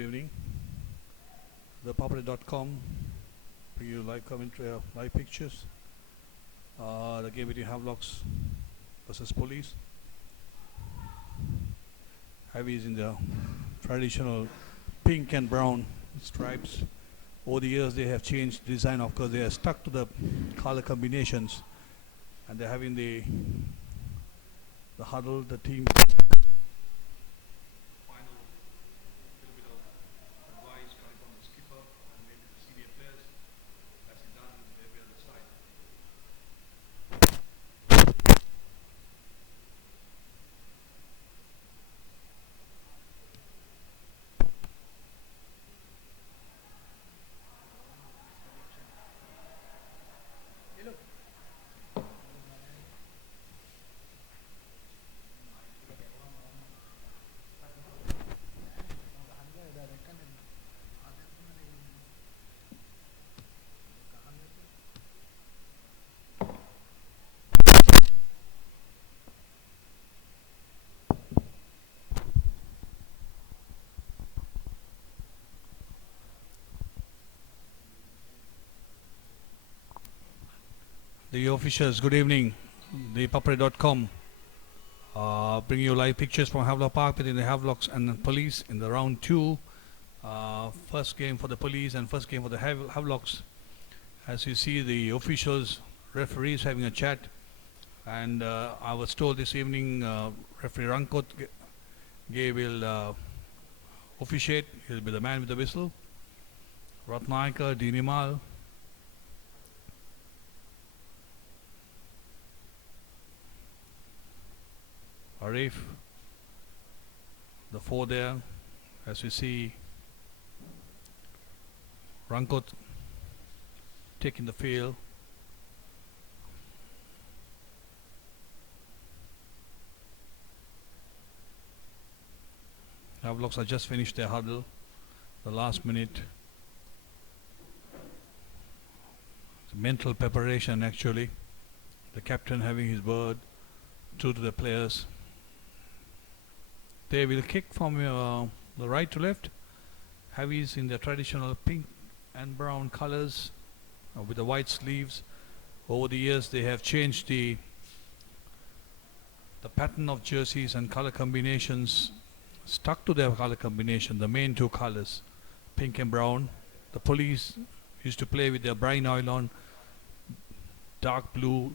good evening. ThePapare.com bring you live commentary, live pictures. The game between Havelocks versus Police. Heavy is in the traditional pink and brown stripes. Over the years, they have changed design. Of course, they are stuck to the color combinations, and they're having the huddle, the team. Final little bit of advice coming from the skipper and maybe the senior players as he done every other side. The officials, good evening. ThePapare.com bring you live pictures from Havelock Park between the Havelocks and the Police in the round 2. First game for the Police and first game for the Havelocks. As you see, the officials, referees having a chat, and I was told this evening referee Rankot Gay will officiate. He'll be the man with the whistle. Ratnaika, Dinimal. Arif, the 4 there, as we see Rankot taking the field. Havelocks have just finished their huddle, the last minute. It's mental preparation actually. The captain having his word, true to the players. They will kick from the right to left. Heavies in their traditional pink and brown colors with the white sleeves. Over the years they have changed the pattern of jerseys and color combinations, stuck to their color combination, the main 2 colors, pink and brown. The Police used to play with their brine oil on dark blue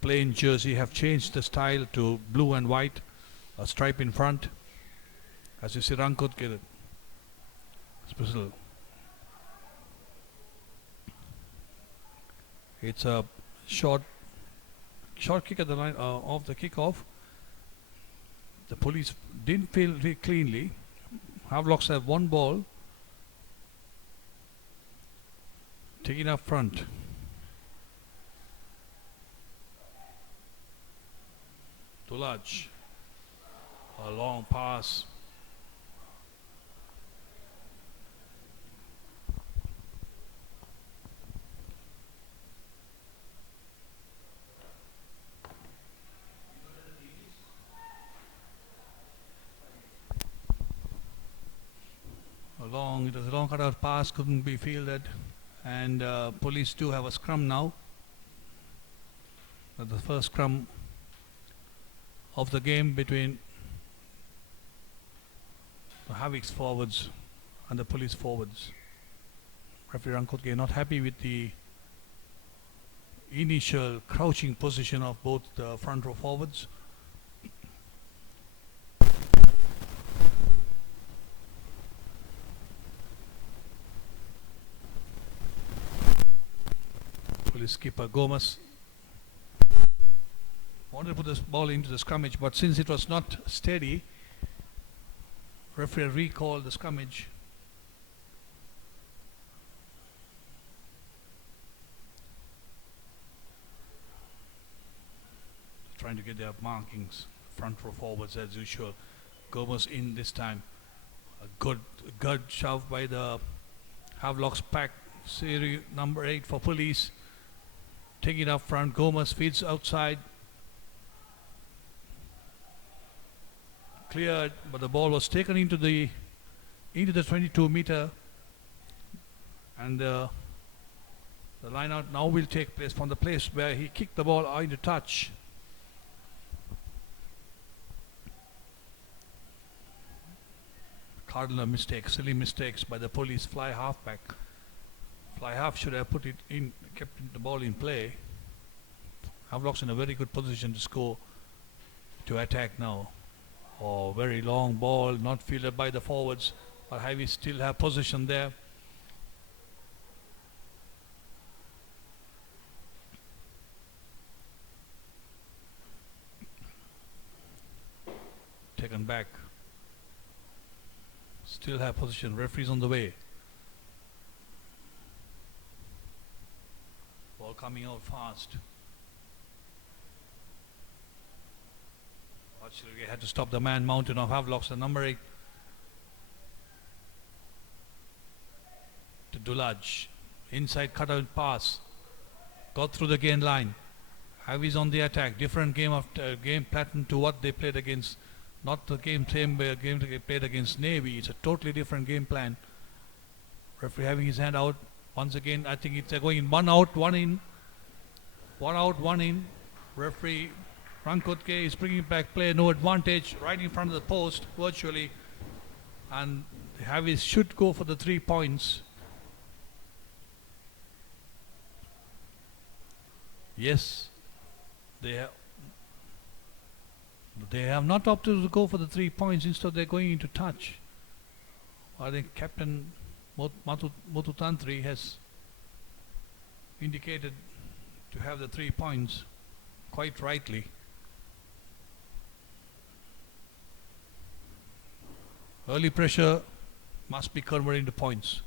plain jersey, have changed the style to blue and white, a stripe in front. As you see, Rankot get it. Special. It's a short kick at the line of the kickoff. The Police didn't field it cleanly. Havelocks have 1 ball. Taking up front. Tulaj, a long pass. It was a long cutout pass, couldn't be fielded, and Police do have a scrum now. The first scrum of the game between the Havocks forwards and the Police forwards. Referee Rankotke not happy with the initial crouching position of both the front row forwards. Police skipper Gomez wanted to put this ball into the scrummage, but since it was not steady, referee recalled the scrummage. Trying to get their markings, front row forwards as usual. Gomez in this time. A good shove by the Havelocks pack, series number 8 for Police. Taking it up front, Gomez feeds outside. Cleared, but the ball was taken into into the 22-meter, and the line out now will take place from the place where he kicked the ball into touch. Cardinal mistake, silly mistakes by the police fly halfback. Fly half should have put it in, kept the ball in play. Havelock's in a very good position to score, to attack now. Oh, very long ball, not fielded by the forwards, but Heavy still have possession there. Taken back. Still have position. Referee's on the way. Ball coming out fast. Actually, had to stop the man mountain of Havelocks, the number 8. To Dialog. Inside cutout pass. Got through the gain line. Heavy's on the attack. Different game of game pattern to what they played against. Not the same game they played against Navy. It's a totally different game plan. Referee having his hand out. Once again, I think it's going in. 1 out, 1 in. 1 out, 1 in. Referee Rankotke is bringing back play. No advantage. Right in front of the post, virtually. And the Heavies should go for the 3 points. Yes. They have not opted to go for the 3 points. Instead, they're going into touch. I think Captain Motutantri has indicated to have the 3 points quite rightly. Early pressure must be converted into points.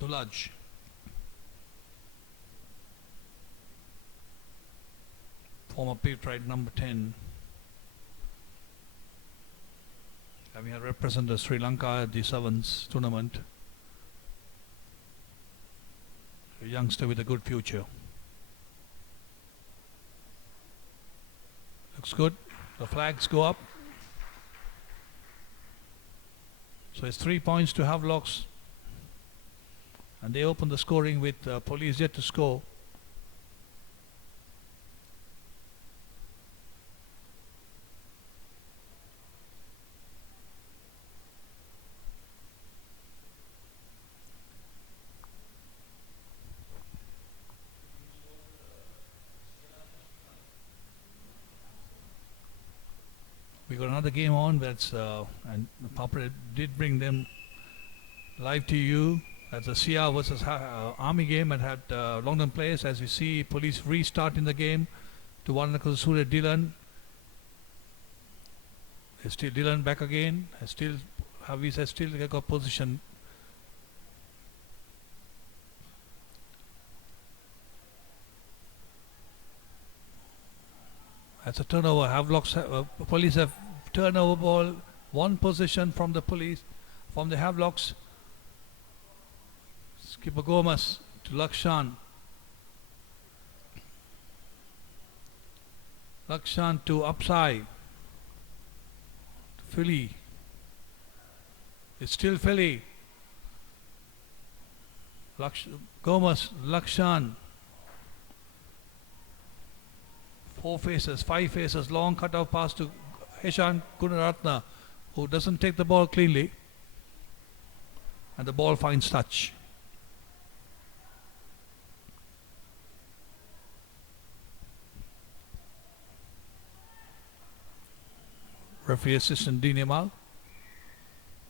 Dialog. Former Patriot number 10. Having represented Sri Lanka at the Sevens tournament. A youngster with a good future. Looks good. The flags go up. So it's 3 points to Havelocks. And they open the scoring with police yet to score. We got another game on. That's and ThePapare did bring them live to you. That's a CR versus Army game and had long-term players. As we see, police restarting the game to Wanakasura Dylan. Is still Dylan back again. Havis has still got position. That's a turnover. Havelocks, police have turnover ball. 1 possession from the police, from the Havelocks. Skipper Gomez to Lakshan. Lakshan to Upside. To Philly. It's still Philly. Gomez, Lakshan. 4 faces, 5 faces, long cut-off pass to Heshan Gunaratna, who doesn't take the ball cleanly. And the ball finds touch. Referee assistant Dinimal,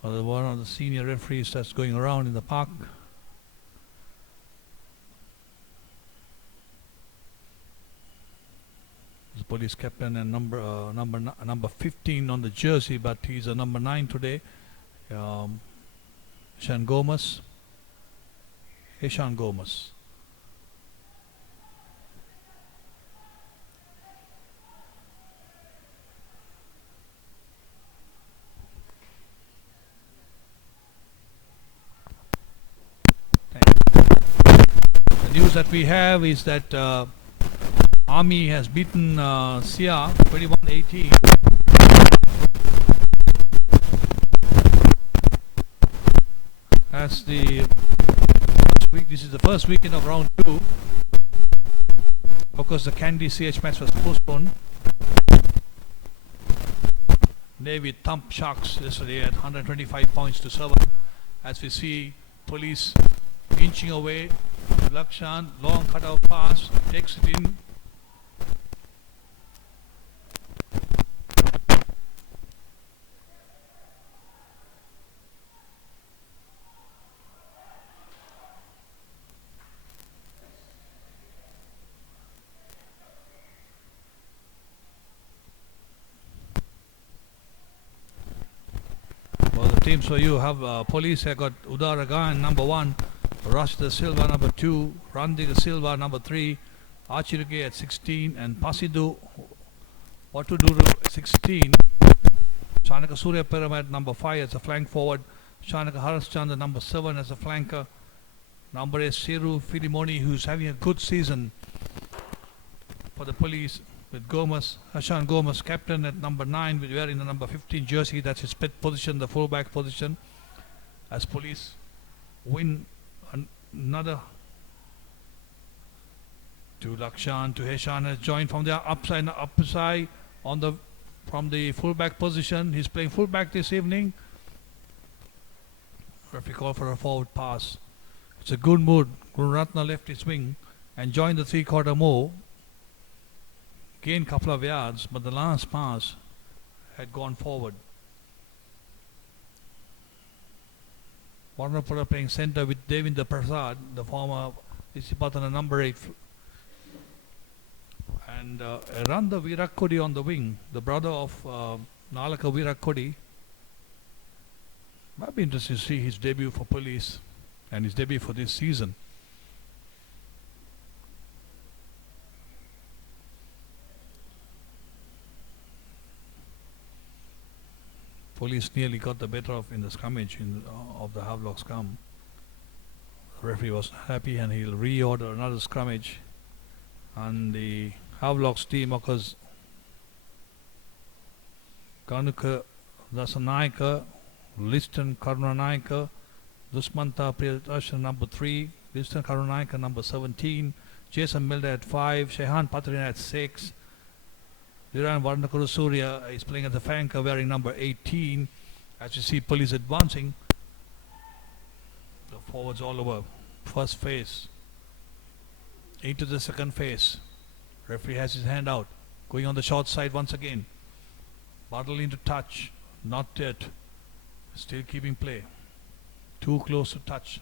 or one of the senior referees that's going around in the park. The police captain and number 15 on the jersey, but he's a number 9 today. Ishan Gomez. The new news that we have is that Army has beaten Sia 21-18. That's the first week. This is the first weekend of round 2. Of course, the Candy CH match was postponed. Navy thumped Sharks yesterday at 125 points to 7. As we see Police inching away. Lakshan, long cutout pass, takes it in. Well, the teams for you have Police have got Udaragan number 1, Rashida Silva number 2, Randiga Silva number 3, Achiruke at 16, and Pasidu Watuduru at 16. Shanaka Surya Pyramid number 5 as a flank forward, Shanaka Haraschandra number 7 as a flanker, number 8 Seru Filimoni, who's having a good season for the Police, with Gomez, Hashan Gomez, captain at number 9, wearing the number 15 jersey. That's his pet position, the fullback position, as Police win another. To Lakshan, to Heshan has joined from the upside from the fullback position. He's playing fullback this evening. Referee call for a forward pass. It's a good mood. Gururatna left his wing and joined the 3/4 move. Gained a couple of yards, but the last pass had gone forward. Warnapura playing centre with Devinder Prasad, the former Isipatana number 8. And Randa Virakodi on the wing, the brother of Nalaka Virakodi. Might be interesting to see his debut for Police and his debut for this season. Police nearly got the better of in the scrummage of the Havelock scrum. The referee was happy and he'll reorder another scrummage. And the Havelock's team occurs Kanuka Dasanaika, Liston Karunanaika, Dusmanta Priyatasha number 3, Liston Karunanaika number 17, Jason Milder at 5, Shehan Patrina at 6. Dhiran Varnakuru Surya is playing at the flanker wearing number 18. As you see Police advancing, the forwards all over. First phase into the second phase. Referee has his hand out, going on the short side once again. Bartle into touch, not yet. Still keeping play. Too close to touch.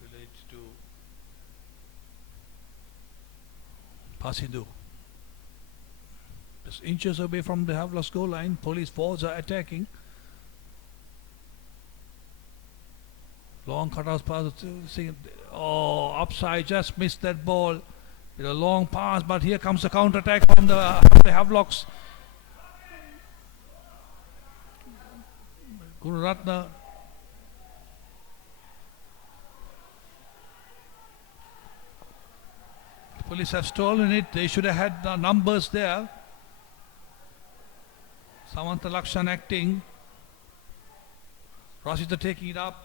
Relates to Pasidu. Just inches away from the Havelock's goal line. Police forwards are attacking. Long cutouts pass. Oh, upside, just missed that ball. With a long pass, but here comes the counter attack from the Havelocks. Gururatna. The Police have stolen it. They should have had the numbers there. Samantha Lakshan acting. Rashida taking it up.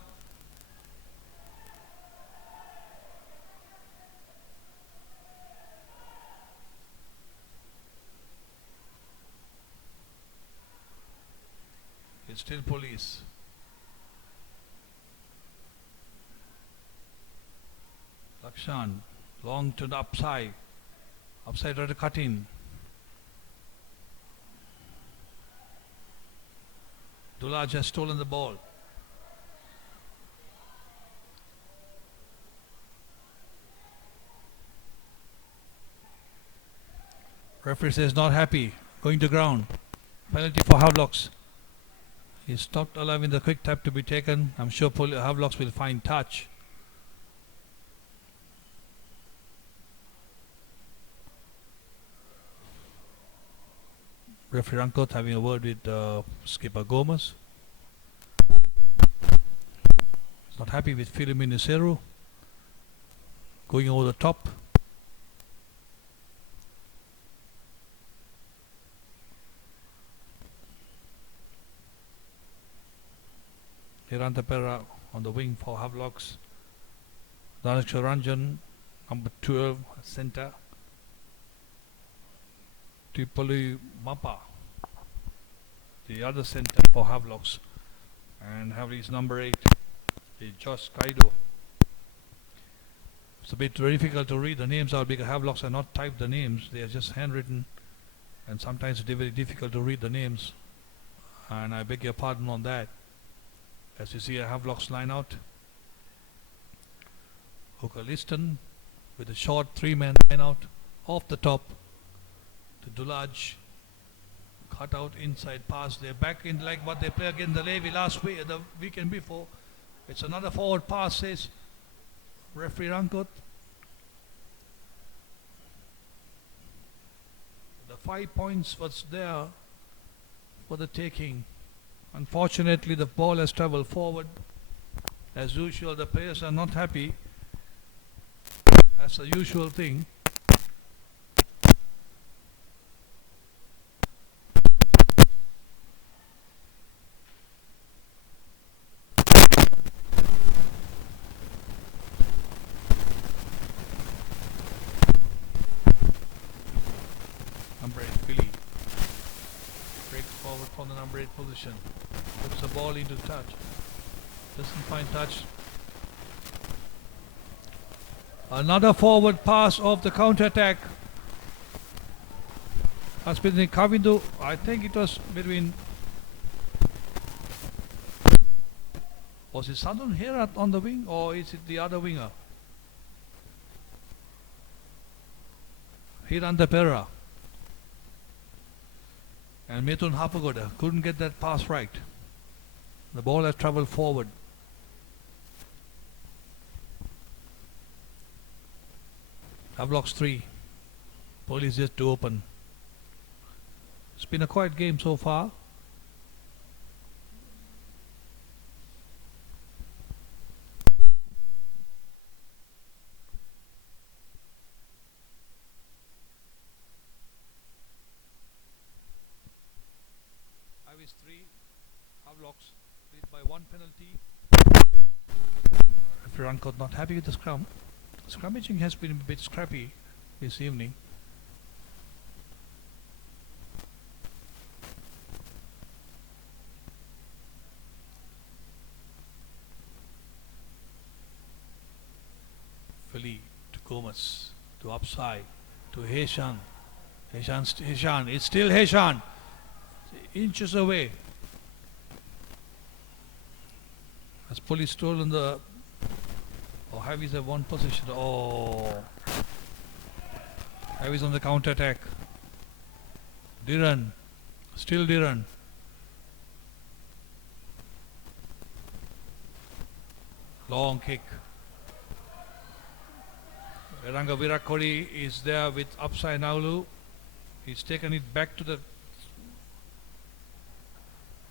It's still Police. Lakshan, long to the upside. Upside right to cut in. Dulaj has stolen the ball. Referee says not happy. Going to ground. Penalty for Havelocks. He's not allowing the quick tap to be taken. I'm sure Havelocks will find touch. Referee Rankot having a word with skipper Gomez. Not happy with Philomene Seru. Going over the top. ThePapare on the wing for Havelocks. Dhanuksha Ranjan, number 12, centre. Tipali Mappa, the other centre for Havelocks. And Havli's number 8, the Josh Kaido. It's a bit difficult to read the names out because Havelocks are not typed the names, they are just handwritten, and sometimes it's very difficult to read the names. And I beg your pardon on that. As you see, a Havelocks line out. Hooker Liston with a short 3-man line out off the top to Dulaj. Cut out inside pass. They're back in like what they play against the Levy the weekend before. It's another forward pass, says referee Rankot. The 5 points was there for the taking. Unfortunately, the ball has travelled forward. As usual, the players are not happy. That's the usual thing. Number 8, Philly. Breaks forward from the number 8 position. Puts the ball into touch. Doesn't find touch. Another forward pass of the counter-attack. Has been in Kavindu. I think it was between... Was it Sadun Herat on the wing or is it the other winger? ThePapare. And Mithun Hapagoda couldn't get that pass right. The ball has travelled forward. Havelocks 3. Police just to open. It's been a quiet game so far. Ivis 3. Havelocks lead by 1 penalty. Referee Rankot not happy with the scrum. Scrummaging has been a bit scrappy this evening. Philly to Gomez, to upside, to Heshan. Heshan, it's still Heshan. Inches away. Has police stolen the... Oh, Havi's at one position. Oh. Havi's on the counter attack. Dhiran. Still Dhiran. Long kick. Ranga Virakodi is there with upside Naulu. He's taken it back to the...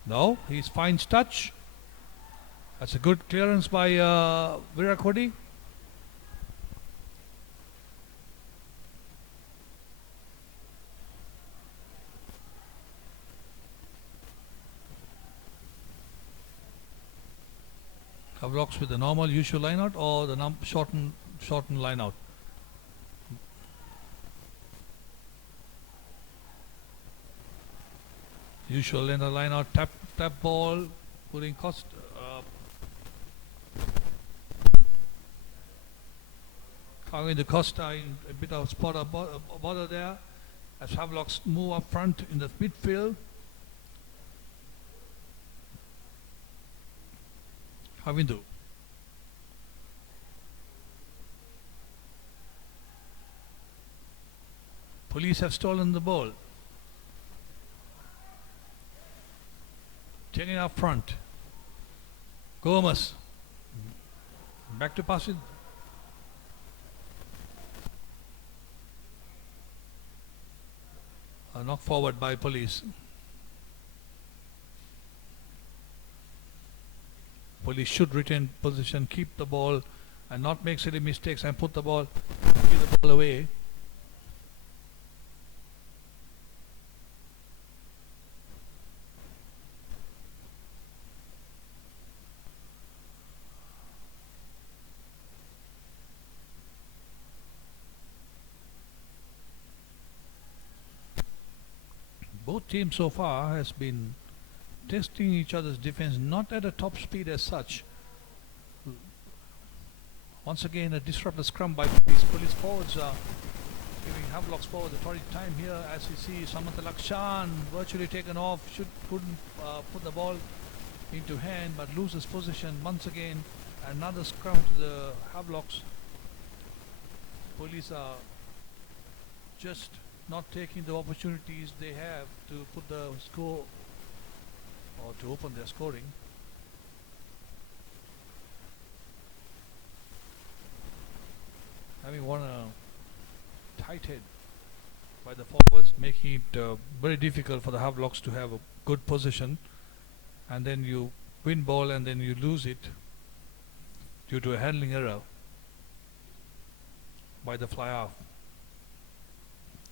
No, he finds touch. That's a good clearance by Virakodi. Havelocks with the normal usual line out or the shortened line out. Usual line out, tap ball, putting cost. Coming the Costa in a bit of spot of bother there as Havelocks move up front in the midfield. Havindu. Police have stolen the ball. Taking up front. Gomez. Back to pass it. Knocked forward by police. Police should retain position, keep the ball, and not make silly mistakes and give the ball away. Both teams so far has been testing each other's defense, not at a top speed as such. Once again, a disruptive scrum by police. Police forwards are giving Havelock's forward the torrid time here, as we see Samantha Lakshan virtually taken off, couldn't put the ball into hand, but loses position once again. Another scrum to the Havelocks. Police are just not taking the opportunities they have to put the score or to open their scoring. Having won a tight head by the forwards, making it very difficult for the Havelocks to have a good position, and then you win ball and then you lose it due to a handling error by the fly half.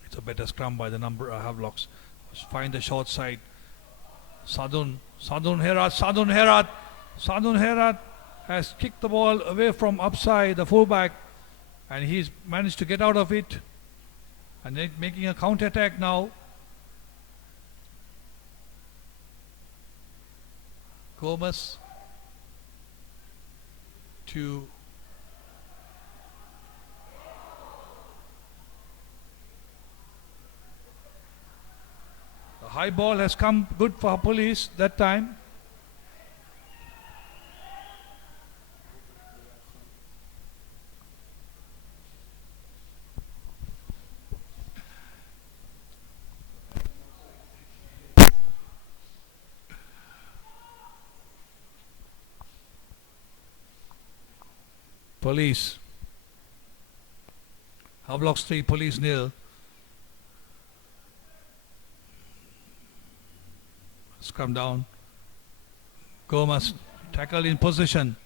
It's a better scrum by the Havelocks. Find the short side. Sadun Herat has kicked the ball away from upside the fullback, and he's managed to get out of it and making a counter attack now. Gomez to the high ball has come good for police that time. Police. Havelocks 3, Police 0. Scrum down. Gomez tackle in position.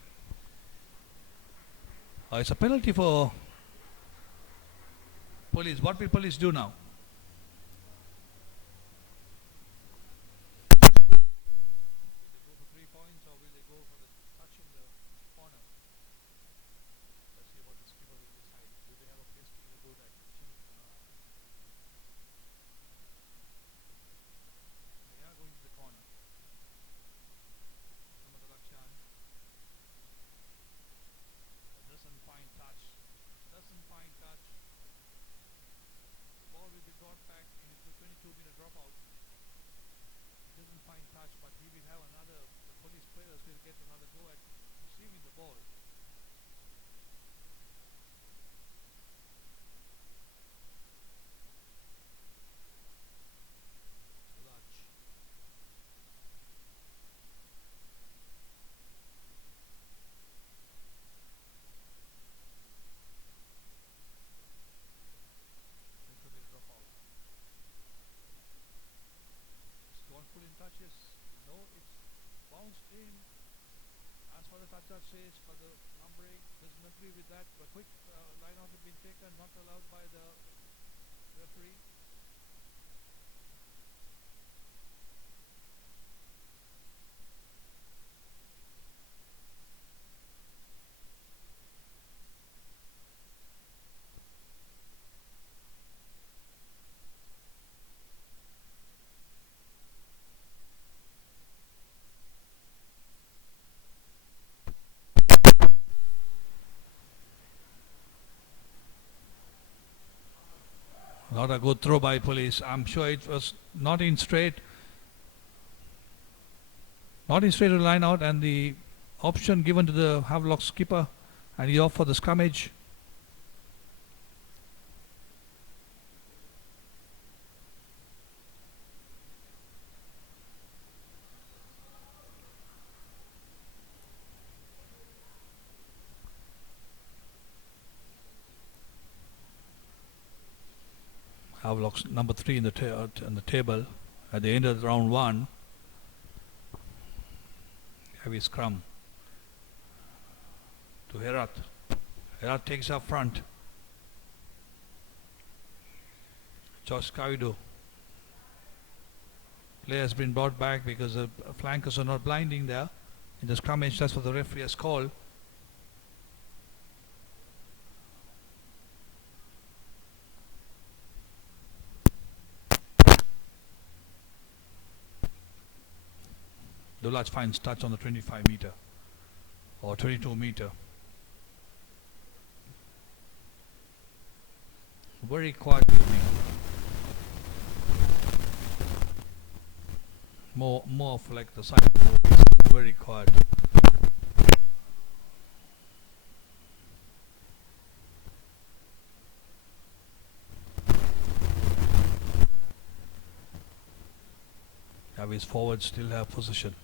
It's a penalty for Police. What will Police do now? Says for the numbering, doesn't agree with that, but quick line out has been taken, not allowed by the referee. Not a good throw by Police. I'm sure it was not in straight to line out, and the option given to the Havelock skipper, and he off for the scrummage. Havelock's number 3 in the table at the end of round 1. Heavy scrum. to Herat. Herat takes up front. Josh Kavido. Play has been brought back because the flankers are not blinding there. In the scrummage, that's what the referee has called. Dulaj finds touch on the 25 meter or 22 meter. Very quiet evening. More of like the side movies. Very quiet. His forwards still have position.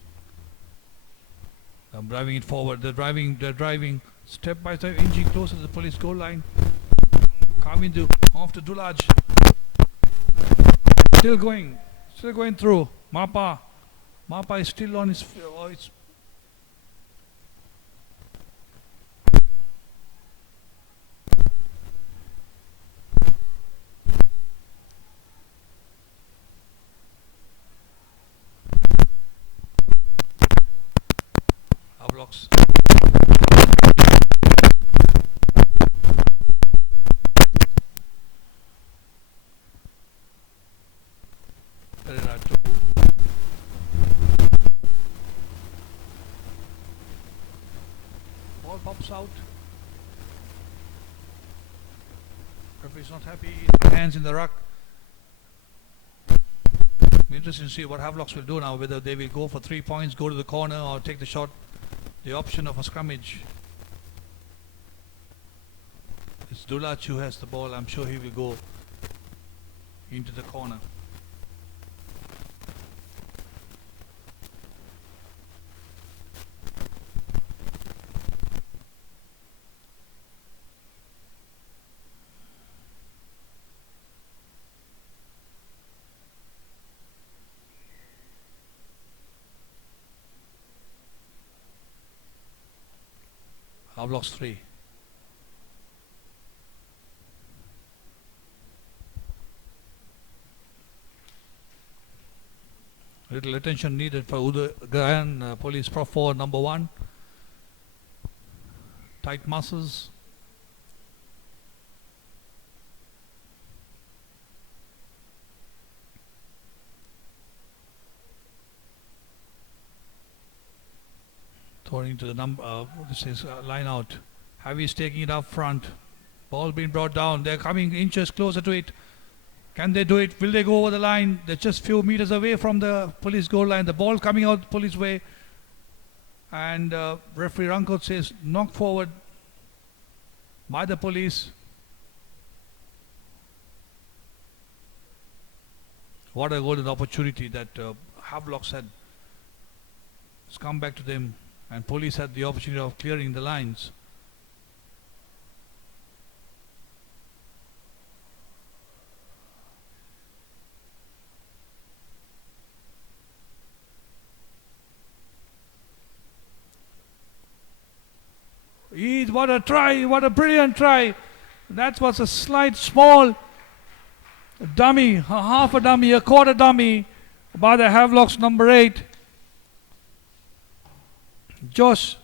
I'm driving it forward. They're driving step by step, inching closer to the police goal line. Kavindu off to Dulaj. Still going through. Mapa is still on his. Havelocks. Ball pops out. Referee's not happy. Hands in the ruck. Be interesting to see what Havelocks will do now, whether they will go for 3 points, go to the corner, or take the shot, the option of a scrummage. It's Dulaj who has the ball. I'm sure he will go into the corner. Havelocks 3. Little attention needed for Udayan Police Pro 4 number 1. Tight muscles. Throwing to the this is line out. Javi's taking it up front. Ball being brought down. They're coming inches closer to it. Can they do it? Will they go over the line? They're just few meters away from the police goal line. The ball coming out police way. And referee Rankot says knocked forward by the police. What a golden opportunity that Havelocks had. It's come back to them. And police had the opportunity of clearing the lines. What a try, what a brilliant try. That was a slight, small dummy, half a dummy, a quarter dummy by the Havelocks number 8. Josh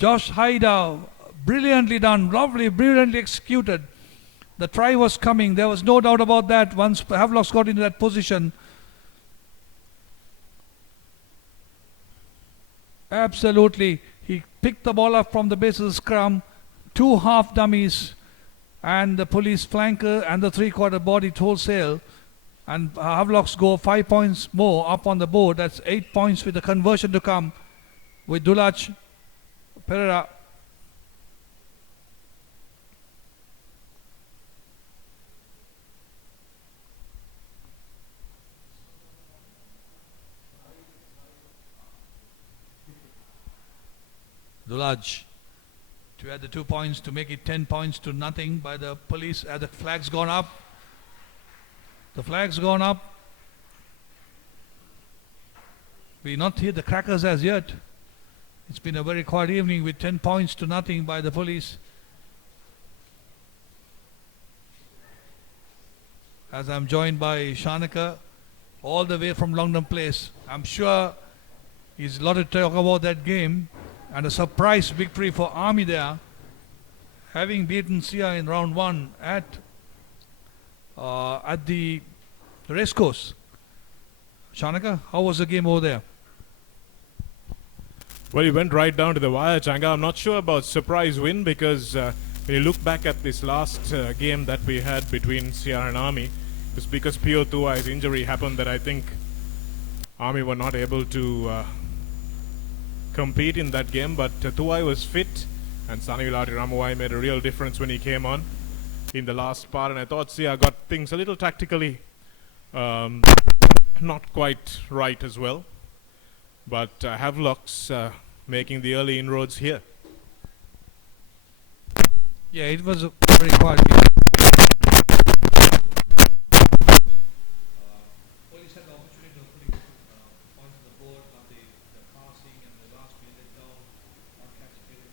Haida, brilliantly done, lovely, brilliantly executed. The try was coming, there was no doubt about that once Havelocks got into that position. Absolutely, he picked the ball up from the base of the scrum, 2 half dummies and the police flanker and the 3/4 bodied wholesale. And Havelocks go 5 points more up on the board. That's 8 points with the conversion to come with Dulaj Pereira. Dulaj to add the 2 points to make it 10 points to nothing by the police. The flag's gone up. The flag's gone up. We not hear the crackers as yet. It's been a very quiet evening with 10 points to nothing by the police. As I'm joined by Shanaka, all the way from Longdon Place. I'm sure he's a lot to talk about that game and a surprise victory for Army there, having beaten Sia in round 1 at the racecourse. Shanaka, how was the game over there? Well, he went right down to the wire, Changa. I'm not sure about surprise win because when you look back at this last game that we had between Sia and Army, it's because Pio Tuai's injury happened that I think Army were not able to compete in that game, but Tuai was fit and Sanilati Ramuai made a real difference when he came on in the last part, and I thought Sia got things a little tactically not quite right as well, but Havelock's making the early inroads here. Yeah, it was a very quiet game. Police had the opportunity of putting points on the board, but the passing and the last minute down, not catching it,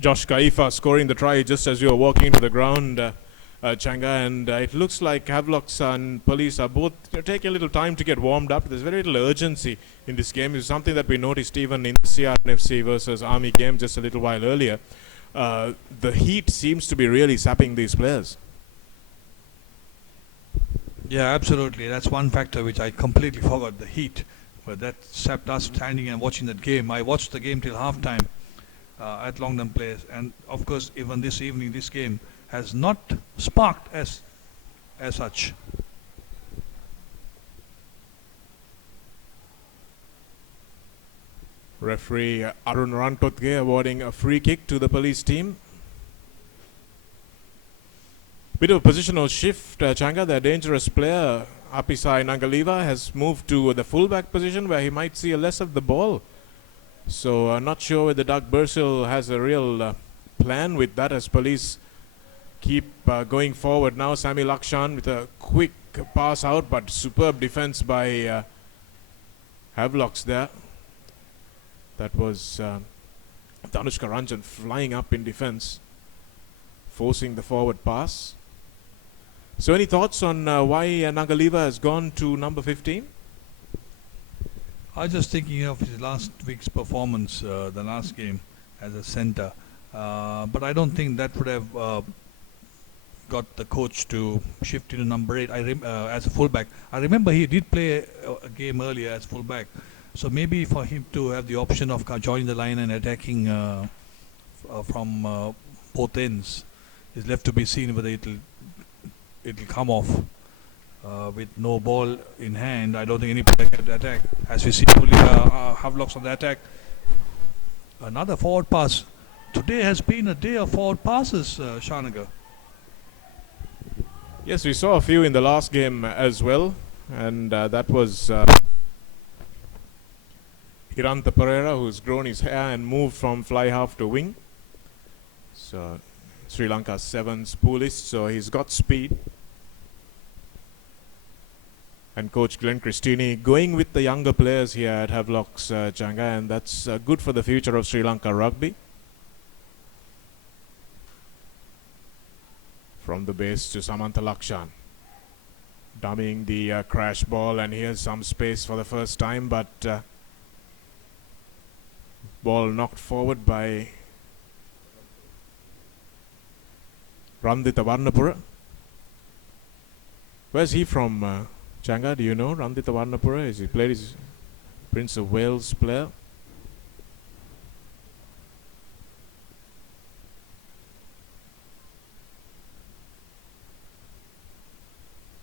Josh Kaifa scoring the try just as you were walking into the ground, Changa, and it looks like Havelocks and Police are both taking a little time to get warmed up. There's very little urgency in this game. It's something that we noticed even in the CRNFC versus Army game just a little while earlier. The heat seems to be really sapping these players. yeah, absolutely. That's one factor which I completely forgot, the heat. But that sapped us standing and watching that game. I watched the game till halftime at Longdon Place, and of course, even this evening, this game has not sparked as such. Referee Arun Rantotge awarding a free kick to the Police team. Bit of a positional shift, Changa. The dangerous player Apisai Nangaliva has moved to the fullback position where he might see less of the ball. So I'm not sure whether Doug Bursill has a real plan with that as Police keep going forward. Now Sami Lakshan with a quick pass out, but superb defense by Havelocks there. That was Danushka Ranjan flying up in defense, forcing the forward pass. So any thoughts on why Nangaliva has gone to number 15? I was just thinking of his last week's performance, the last game as a centre, but I don't think that would have got the coach to shift into number 8 as a fullback. I remember he did play a game earlier as fullback, so maybe for him to have the option of joining the line and attacking from both ends is left to be seen whether it'll come off. With no ball in hand, I don't think any player can attack. As we see, Havelocks on the attack. Another forward pass. Today has been a day of forward passes, Shanaga. Yes, we saw a few in the last game as well, and that was Hiranta Pereira, who's grown his hair and moved from fly half to wing. So Sri Lanka's 7th poolist, so he's got speed. And Coach Glenn Christini going with the younger players here at Havelocks, Changa, and that's good for the future of Sri Lanka rugby. From the base to Samantha Lakshan, dummying the crash ball, and here's some space for the first time, but ball knocked forward by Randita Varnapura. Where's he from? Changa, do you know Randita Varnapura? Is he played his Prince of Wales player?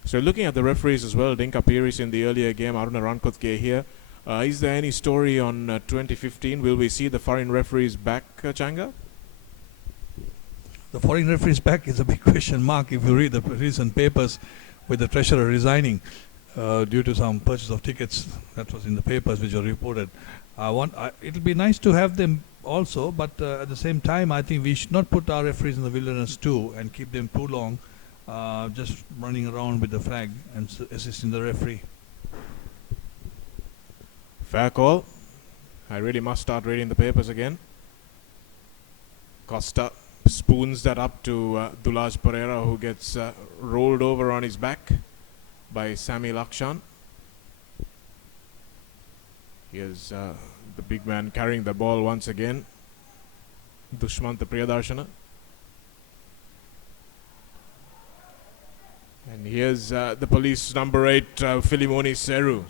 So looking at the referees as well, Dinka Piris in the earlier game, Aruna Rankotke here. Is there any story on 2015? Will we see the foreign referees back, Changa? The foreign referees back is a big question mark if you read the recent papers. with the treasurer resigning due to some purchase of tickets that was in the papers which were reported. It'll be nice to have them also, but at the same time, I think we should not put our referees in the wilderness too and keep them too long, just running around with the flag and assisting the referee. Fair call. I really must start reading the papers again. Costa spoons that up to Dulaj Pereira, who gets rolled over on his back by Sami Lakshan. Here's the big man carrying the ball once again, Dushmanta Priyadarshana. And here's the police number 8, Filimoni Seru.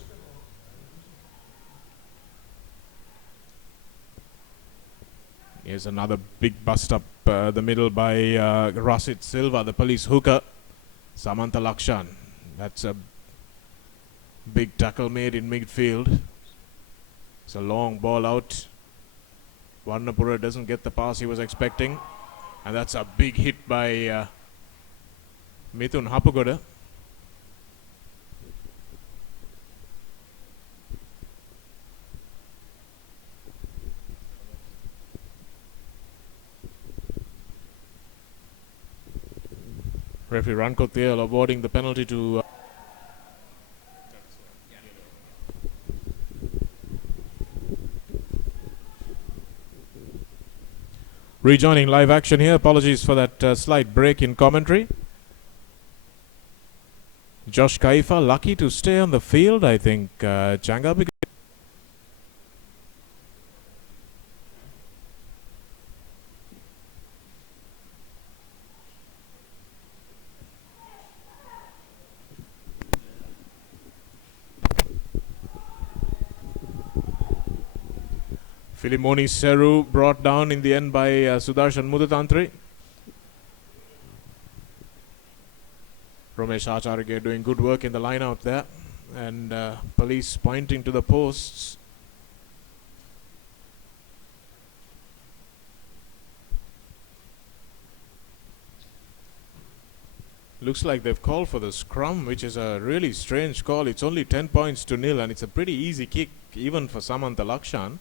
Here's another big bust up the middle by Rasit Silva, the police hooker, Samantha Lakshan. That's a big tackle made in midfield. It's a long ball out. Varnapura doesn't get the pass he was expecting. And that's a big hit by Mithun Hapugoda. Referee Ranko Thiel awarding the penalty to rejoining live action here. Apologies for that slight break in commentary. Josh Kaifa lucky to stay on the field, I think, Changa. Filimoni Seru brought down in the end by Sudarshan Mudutantri. Ramesh Acharya doing good work in the line out there. And police pointing to the posts. Looks like they've called for the scrum, which is a really strange call. It's only 10 points to nil, and it's a pretty easy kick even for Samantha Lakshan.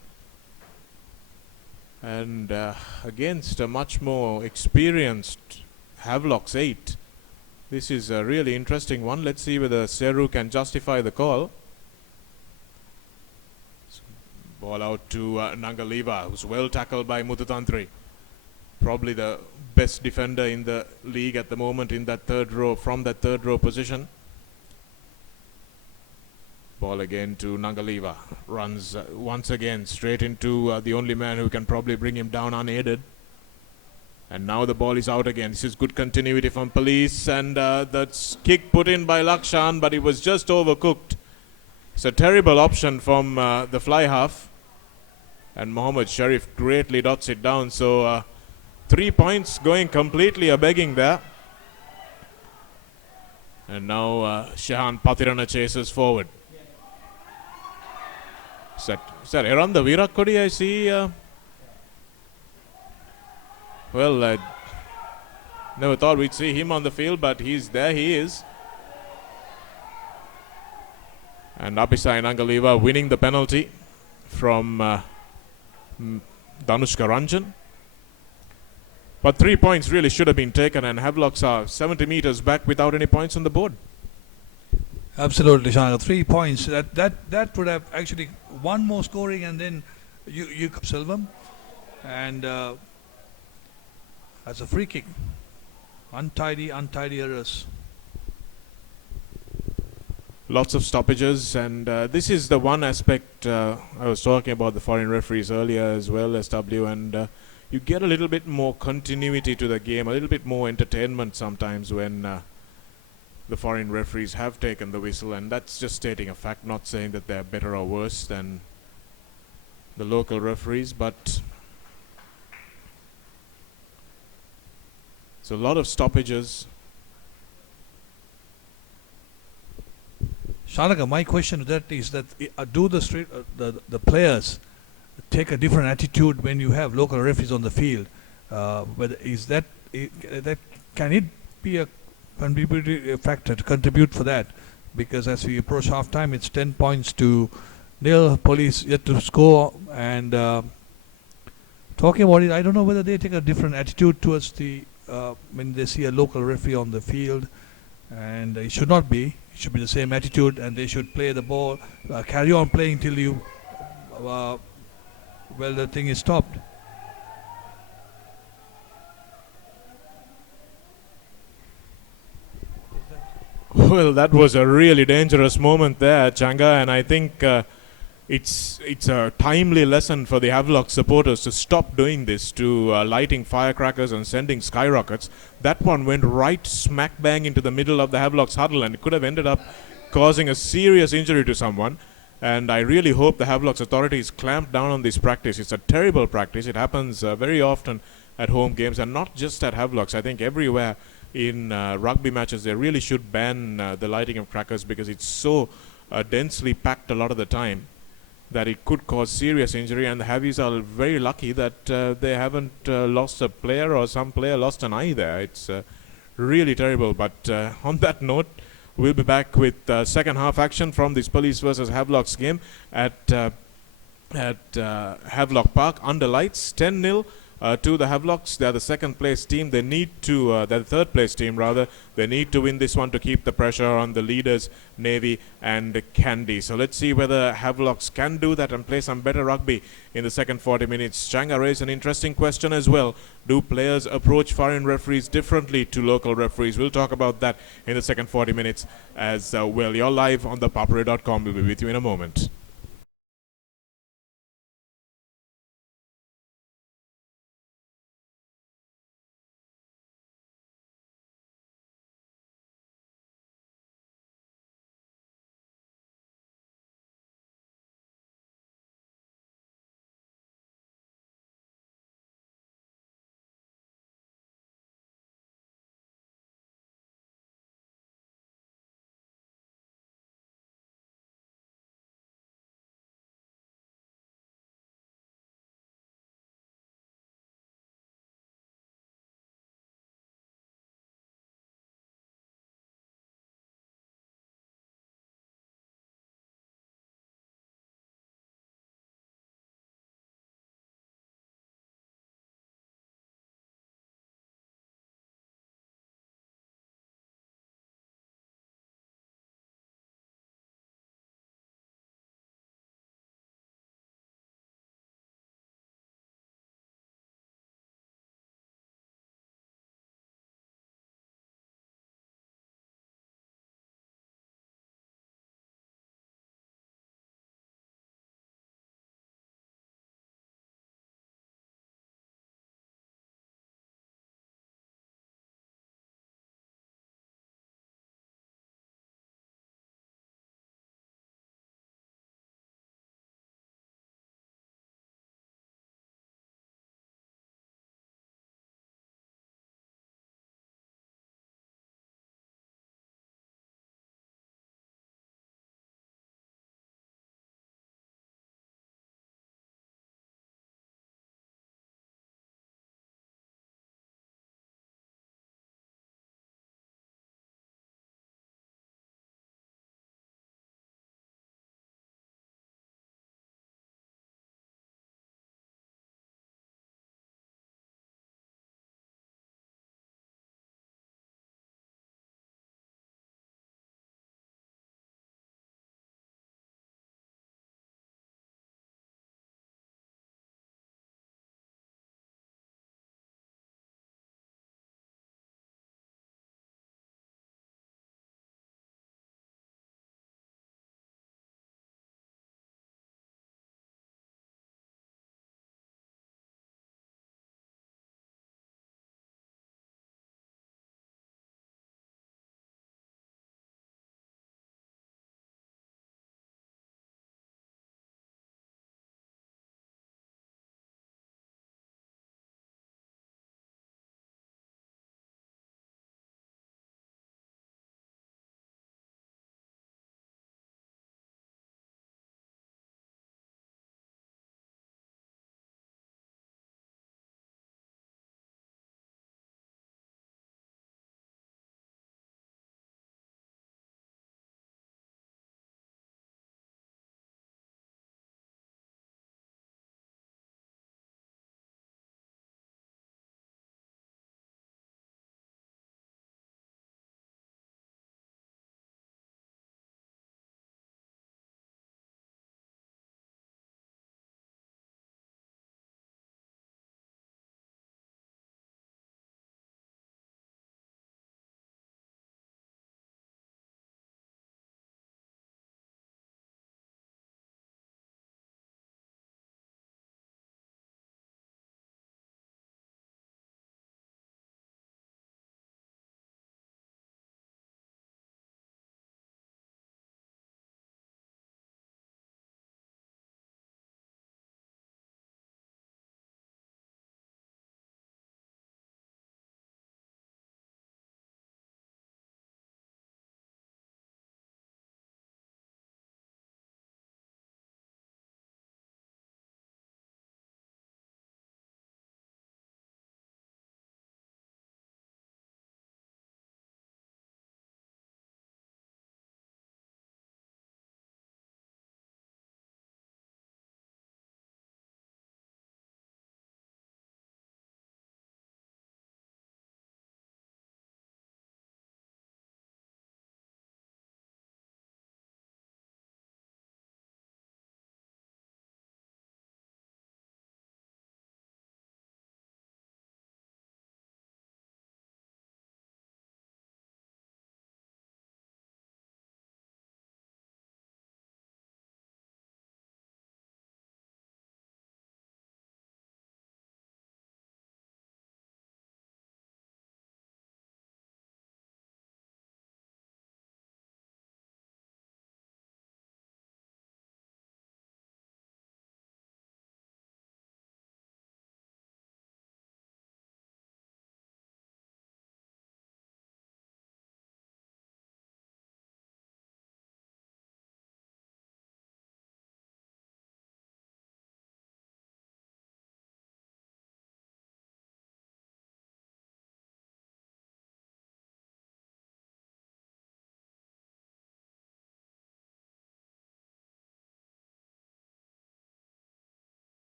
And against a much more experienced Havelock's 8. This is a really interesting one. Let's see whether Seru can justify the call. Ball out to Nangaliva, who's well tackled by Mututantri. Probably the best defender in the league at the moment in that third row, from that third row position. Ball again to Nangaliva. Runs once again straight into the only man who can probably bring him down unaided. And now the ball is out again. This is good continuity from police. And that's kick put in by Lakshan, but it was just overcooked. It's a terrible option from the fly half. And Mohammed Sharif greatly dots it down. So 3 points going completely a-begging there. And now Shehan Patirana chases forward. Is that Eran the Virat Kohli I see? Well, I never thought we'd see him on the field, but he's there, he is. And Apisai Nangaliva winning the penalty from Danushka Ranjan. But 3 points really should have been taken, and Havelocks are 70 meters back without any points on the board. Absolutely, Shanga. 3 points. That would have actually one more scoring, and then you Silvam, and that's a free kick. Untidy errors. Lots of stoppages, and this is the one aspect I was talking about the foreign referees earlier as well, SW, and you get a little bit more continuity to the game, a little bit more entertainment sometimes when the foreign referees have taken the whistle, and that's just stating a fact, not saying that they're better or worse than the local referees, but it's a lot of stoppages. Shanaka, my question to that is that do the players take a different attitude when you have local referees on the field? Whether is that can it be a contributed factor to contribute for that, because as we approach half time, it's 10 points to nil. Police yet to score, and talking about it, I don't know whether they take a different attitude towards when they see a local referee on the field, and it should not be. It should be the same attitude, and they should play the ball, carry on playing till the thing is stopped. Well, that was a really dangerous moment there, Changa, and I think it's a timely lesson for the Havelock supporters to stop doing this, to lighting firecrackers and sending skyrockets. That one went right smack bang into the middle of the Havelock's huddle, and it could have ended up causing a serious injury to someone. And I really hope the Havelock's authorities clamp down on this practice. It's a terrible practice. It happens very often at home games, and not just at Havelock's. I think everywhere in rugby matches they really should ban the lighting of crackers, because it's so densely packed a lot of the time that it could cause serious injury. And the Havies are very lucky that they haven't lost a player, or some player lost an eye there. It's really terrible. But on that note, we'll be back with second half action from this Police versus Havelock's game at Havelock Park under lights. 10-0 to the Havelocks. They're the second place team. They need to, they're the third place team rather. They need to win this one to keep the pressure on the leaders, Navy and Candy. So let's see whether Havelocks can do that and play some better rugby in the second 40 minutes. Changa raised an interesting question as well. Do players approach foreign referees differently to local referees? We'll talk about that in the second 40 minutes as well. You're live on ThePapare.com. We'll be with you in a moment.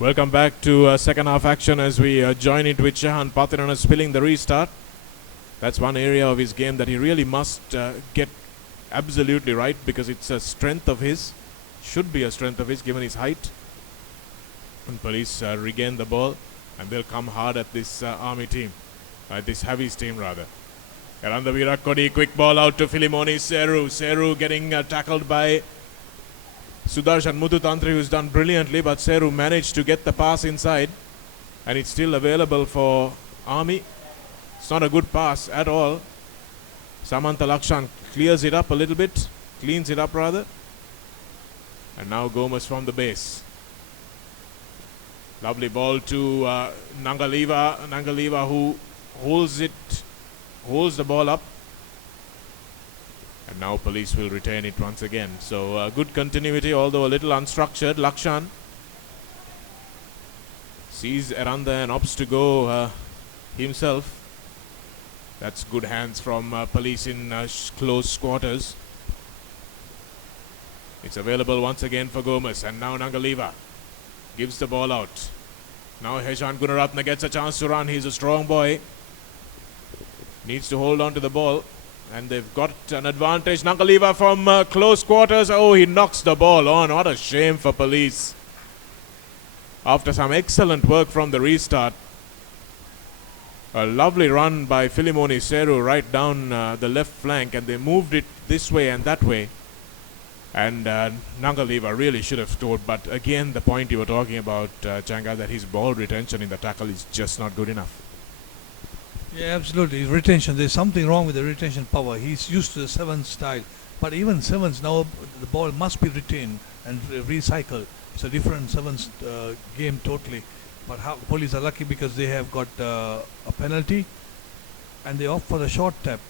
Welcome back to second half action as we join it with Shahan Pathirana spilling the restart. That's one area of his game that he really must get absolutely right, because it's a strength of his, should be a strength of his given his height. And Police regain the ball and they'll come hard at this Army team, this Havi's team rather. Around the Virat Kohli, quick ball out to Filimoni Seru. Seru getting tackled by Sudarshan Mututantri, who's done brilliantly, but Seru managed to get the pass inside and it's still available for Army. It's not a good pass at all. Samantha Lakshan clears it up a little bit, cleans it up rather. And now Gomez from the base. Lovely ball to Nangaliva. Nangaliva who holds the ball up. And now Police will retain it once again. So good continuity, although a little unstructured. Lakshan sees Aranda and opts to go himself. That's good hands from Police in close quarters. It's available once again for Gomez, and now Nangaliva gives the ball out. Now Heshan Gunaratne gets a chance to run. He's a strong boy. Needs to hold on to the ball, and they've got an advantage. Nangaliva from close quarters. Oh, he knocks the ball on. What a shame for Police. After some excellent work from the restart. A lovely run by Filimoni Seru right down the left flank, and they moved it this way and that way. And Nangaliva really should have scored, but again the point you were talking about, Changa, that his ball retention in the tackle is just not good enough. Yeah, absolutely. His retention, there's something wrong with the retention power. He's used to the sevens style, but even sevens now, the ball must be retained and recycled. It's a different sevens game totally. But Police are lucky because they have got a penalty and they opt for the short tap.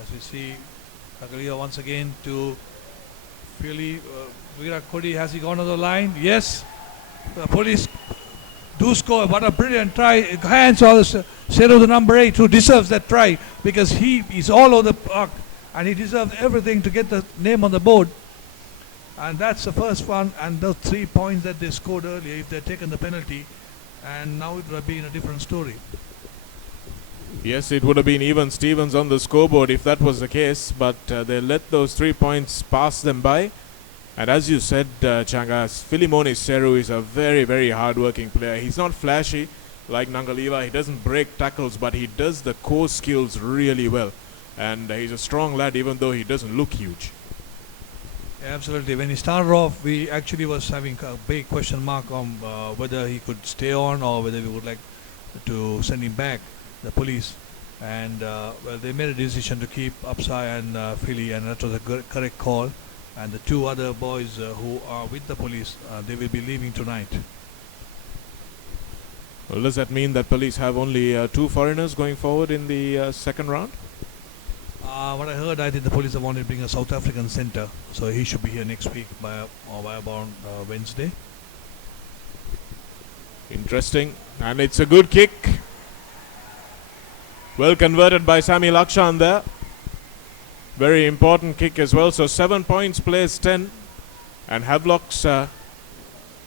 As we see, Nangaliva once again to Philly. Virat Kohli, has he gone on the line? Yes. Police do score. What a brilliant try. Hands on Seru, the number 8, who deserves that try because he is all over the park and he deserves everything to get the name on the board. And that's the first one, and those 3 points that they scored earlier, if they'd taken the penalty, and now it would have been a different story. Yes, it would have been even Stevens on the scoreboard if that was the case, but they let those 3 points pass them by. And as you said, Changas, Filimoni Seru is a very, very hard-working player. He's not flashy like Nangaliva. He doesn't break tackles, but he does the core skills really well. And he's a strong lad, even though he doesn't look huge. Yeah, absolutely. When he started off, we actually was having a big question mark on whether he could stay on or whether we would like to send him back, the Police. And well, they made a decision to keep Upsai and Philly, and that was a correct call. And the 2 other boys who are with the Police, they will be leaving tonight. Well, does that mean that Police have only 2 foreigners going forward in the second round? What I heard, I think the Police have wanted to bring a South African centre, so he should be here next week by about Wednesday. Interesting, and it's a good kick. Well converted by Sami Lakshan there. Very important kick as well. So 7 points, plays 10, and Havelocks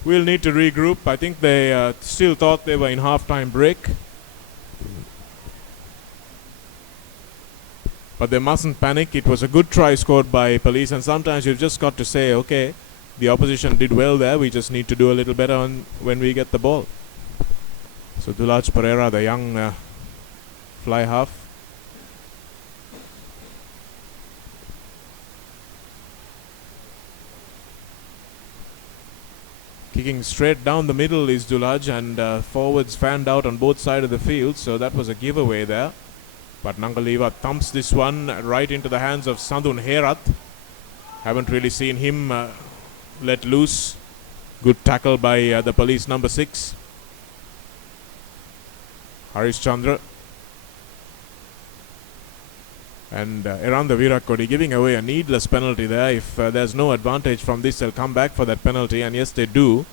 will need to regroup. I think they still thought they were in half-time break. But they mustn't panic. It was a good try scored by Police, and sometimes you've just got to say, okay, the opposition did well there, we just need to do a little better when we get the ball. So Dulaj Pereira, the young fly half. Kicking straight down the middle is Dulaj, and forwards fanned out on both sides of the field, so that was a giveaway there. But Nangaliva thumps this one right into the hands of Sandun Herat. Haven't really seen him let loose. Good tackle by the Police number 6. Harish Chandra. And Eranda Virat Kohli giving away a needless penalty there. If there's no advantage from this, they'll come back for that penalty, and yes, they do.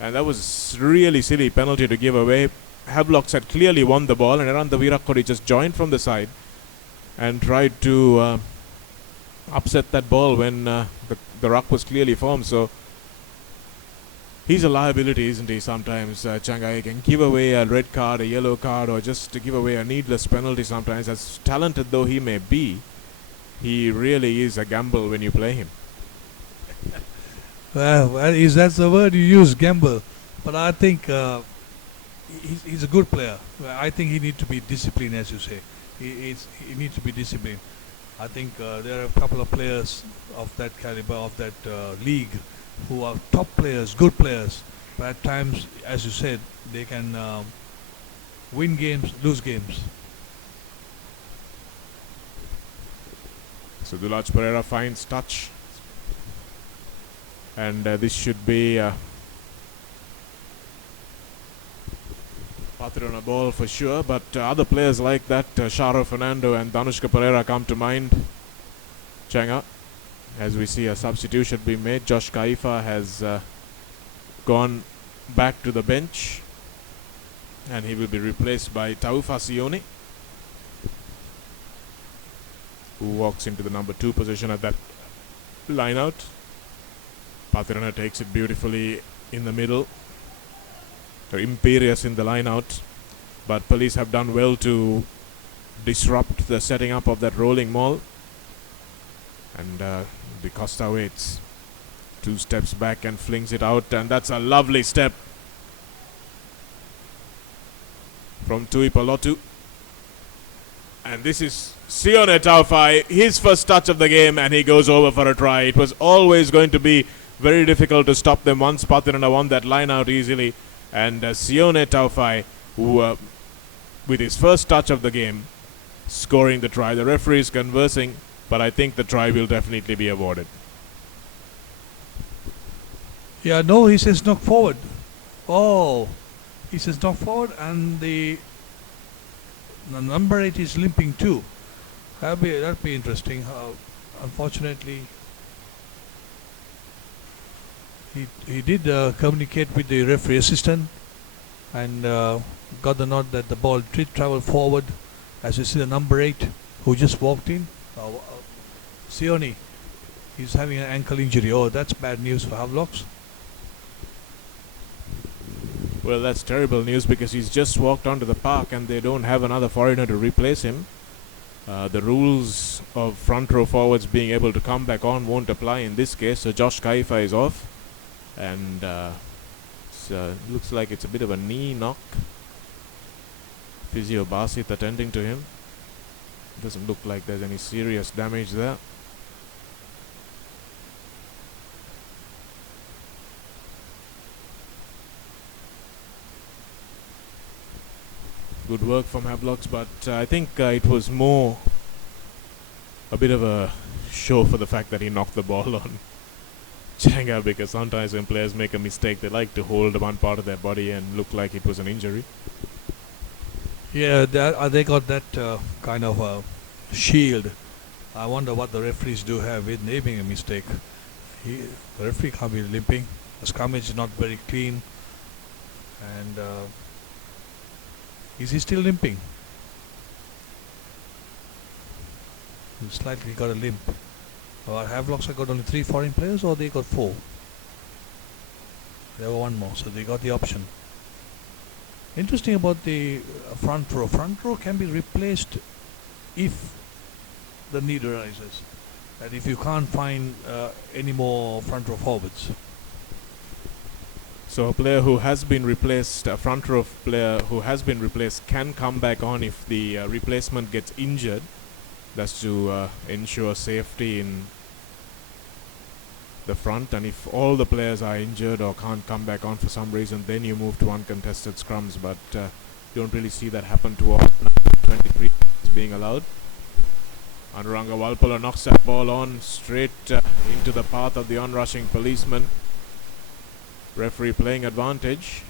And that was really silly penalty to give away. Havelocks had clearly won the ball, and Eranda Virat Kohli just joined from the side and tried to upset that ball when the ruck was clearly formed. So He's a liability, isn't he? Sometimes Changa can give away a red card, a yellow card, or just to give away a needless penalty sometimes. As talented though he may be, he really is a gamble when you play him. Well, is that the word you use, gamble? But I think he's a good player. I think he needs to be disciplined, as you say. He needs to be disciplined. I think there are a couple of players of that caliber, of that league, who are top players, good players. But at times, as you said, they can win games, lose games. So Dulaj Pereira finds touch. And this should be Patriona ball for sure, but other players like that, Sharo Fernando and Danushka Pereira come to mind. Changa, as we see a substitution being made. Josh Kaifa has gone back to the bench and he will be replaced by Taufa Sione, who walks into the number 2 position at that line out. Patriona takes it beautifully in the middle. They're imperious in the line out, but police have done well to disrupt the setting up of that rolling maul. And the Costa waits 2 steps back and flings it out, and that's a lovely step from Tui Palotu. And this is Sione Taufai, his first touch of the game, and he goes over for a try. It was always going to be very difficult to stop them once Patriona won that line out easily. And Sione Taufai, who with his first touch of the game, scoring the try. The referee is conversing, but I think the try will definitely be awarded. Yeah, no, he says knock forward. Oh, he says knock forward, and the number 8 is limping too. That'd be interesting. Unfortunately, he did communicate with the referee assistant and got the nod that the ball did travel forward. As you see, the number 8 who just walked in, Sione, he's having an ankle injury. Oh, that's bad news for Havelocks. Well, that's terrible news because he's just walked onto the park and they don't have another foreigner to replace him. The rules of front row forwards being able to come back on won't apply in this case, so Josh Kaifa is off. And looks like it's a bit of a knee knock. Physio Basit attending to him. Doesn't look like there's any serious damage there. Good work from Havelocks, but I think it was more a bit of a show for the fact that he knocked the ball on Changa, because sometimes when players make a mistake, they like to hold one part of their body and look like it was an injury. Yeah, they got that kind of shield. I wonder what the referees do have with naming a mistake. The referee can't be limping. The scrummage is not very clean. And is he still limping? He slightly got a limp. Or Havelocks have got only 3 foreign players, or they got 4? There were 1 more, so they got the option. Interesting about the front row. Front row can be replaced if the need arises. That if you can't find any more front row forwards. So a player who has been replaced, a front row player who has been replaced, can come back on if the replacement gets injured. That's to ensure safety in the front, and if all the players are injured or can't come back on for some reason, then you move to uncontested scrums, but you don't really see that happen too often. 23 is being allowed. Anuranga Walpola knocks that ball on straight into the path of the onrushing policeman. Referee playing advantage.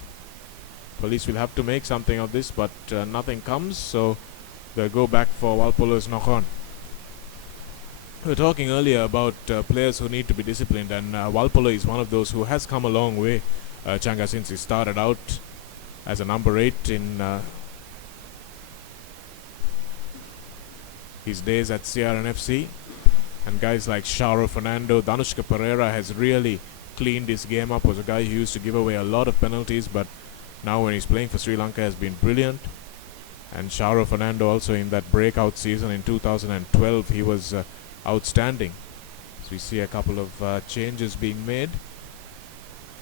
Police will have to make something of this, but nothing comes, so they'll go back for Walpola's knock on. We were talking earlier about players who need to be disciplined, and Walpola is one of those who has come a long way, Changa, since he started out as a number 8 in his days at CRNFC. And guys like Sharo Fernando, Danushka Pereira has really cleaned his game up, was a guy who used to give away a lot of penalties, but now when he's playing for Sri Lanka has been brilliant. And Sharo Fernando also in that breakout season in 2012, he was outstanding. So we see a couple of changes being made.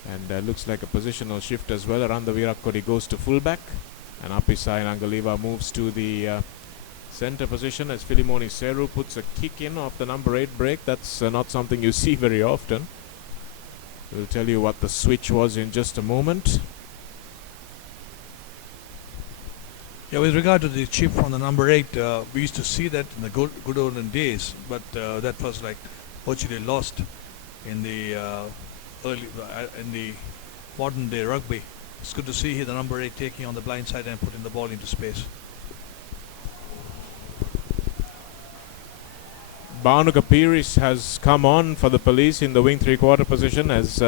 And looks like a positional shift as well. Aranda Virat Kohli goes to fullback. And Apisai Nangaliva moves to the center position as Filimoni Seru puts a kick in off the number 8 break. That's not something you see very often. We'll tell you what the switch was in just a moment. Yeah, with regard to the chip from the number 8, we used to see that in the good olden days, but that was like virtually lost in the in the modern day rugby. It's good to see here the number 8 taking on the blind side and putting the ball into space. Bhanuka Peiris has come on for the Police in the wing 3/4 position as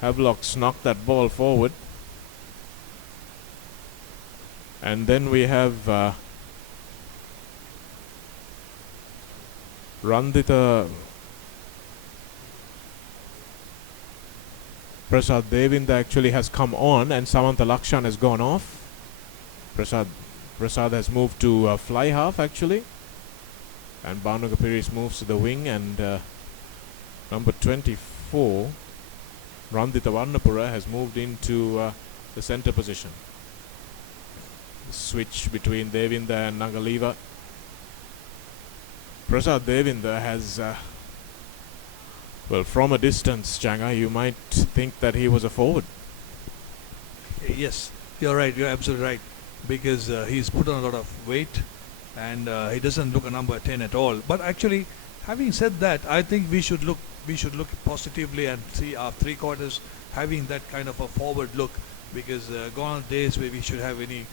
Havelock knocked that ball forward. And then we have Randita Prasad Devinda actually has come on, and Samantha Lakshan has gone off. Prasad has moved to fly half actually, and Bhanuka Peiris moves to the wing, and number 24 Randita Varnapura has moved into the center position. Switch between Devinda and Nangaliva. Prasad Devinda has well, from a distance, Changa, you might think that he was a forward. Yes, you're right. You're absolutely right, because he's put on a lot of weight, and he doesn't look a number 10 at all. But actually, having said that, I think we should look positively and see our 3/4 having that kind of a forward look, because gone are days where we should have any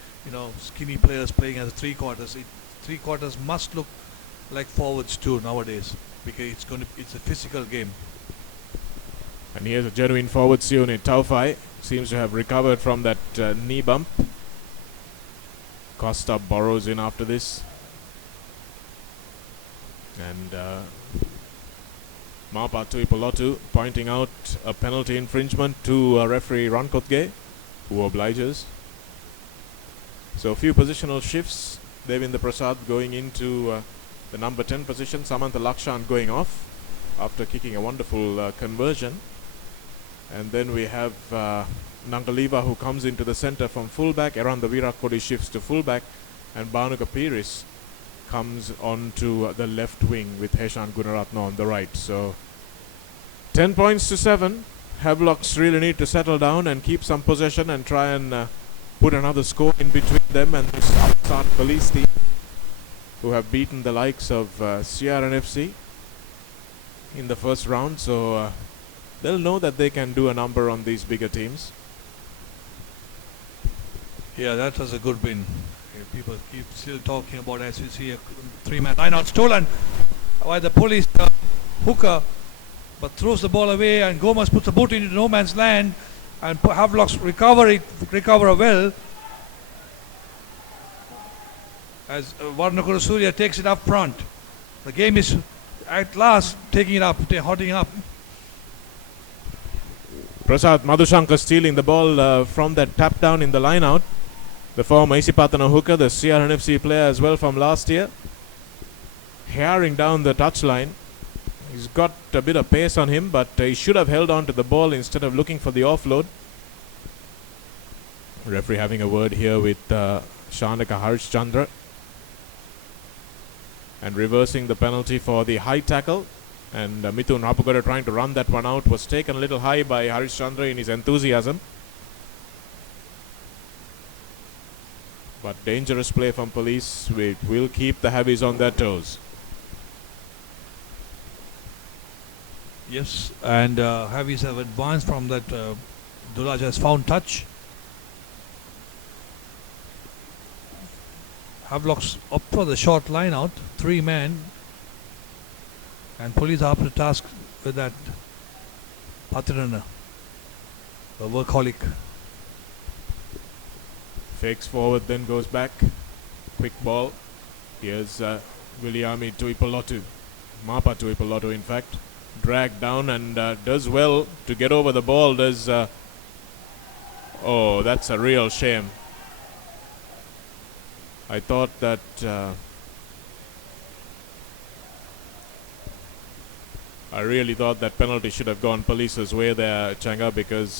skinny players playing as 3/4. 3/4 must look like forwards too nowadays, because it's a physical game. And here's a genuine forwards unit. Taufai seems to have recovered from that knee bump. Costa borrows in after this. And Mapa Tuipolotu pointing out a penalty infringement to referee Rankotge, who obliges. So a few positional shifts. Devinda Prasad going into the number 10 position. Samantha Lakshan going off after kicking a wonderful conversion. And then we have Nangaliva, who comes into the center from fullback. Aranda Virat Kohli shifts to fullback, and Bhanuka Peiris comes onto the left wing with Heshan Gunaratne on the right. So 10 points to 7. Havelocks really need to settle down and keep some possession and try and put another score in between them and this upstart Police team, who have beaten the likes of CRNFC in the first round. So they'll know that they can do a number on these bigger teams. Yeah, that was a good win. People keep still talking about, as you see, a 3-man line-out stolen by the Police hooker, but throws the ball away, and Gomez puts the boot into no man's land, and Havelocks recover well, as Varnakura Surya takes it up front. The game is at last taking it up, hotting up. Prasad Madhushankar stealing the ball from that tap down in the line out. The former Isipatana hooker, the CRNFC player as well from last year, haring down the touchline. He's got a bit of pace on him, but he should have held on to the ball instead of looking for the offload. Referee having a word here with Shanaka Harishchandra, and reversing the penalty for the high tackle. And Mithun Rapugada trying to run that one out, was taken a little high by Harishchandra in his enthusiasm. But dangerous play from Police. We will keep the Havies on their toes. Yes, and Havies have advanced from that. Dulaj has found touch. Havelocks up for the short line out, 3-man, and Police are up to task with that Patirana, a workaholic. Fakes forward, then goes back. Quick ball. Here's Williami Tuipolotu. Mapa Tuipolotu, in fact. dragged down and does well to get over the ball. Oh, that's a real shame. I thought that I really thought that penalty should have gone Police's way there, Changa, because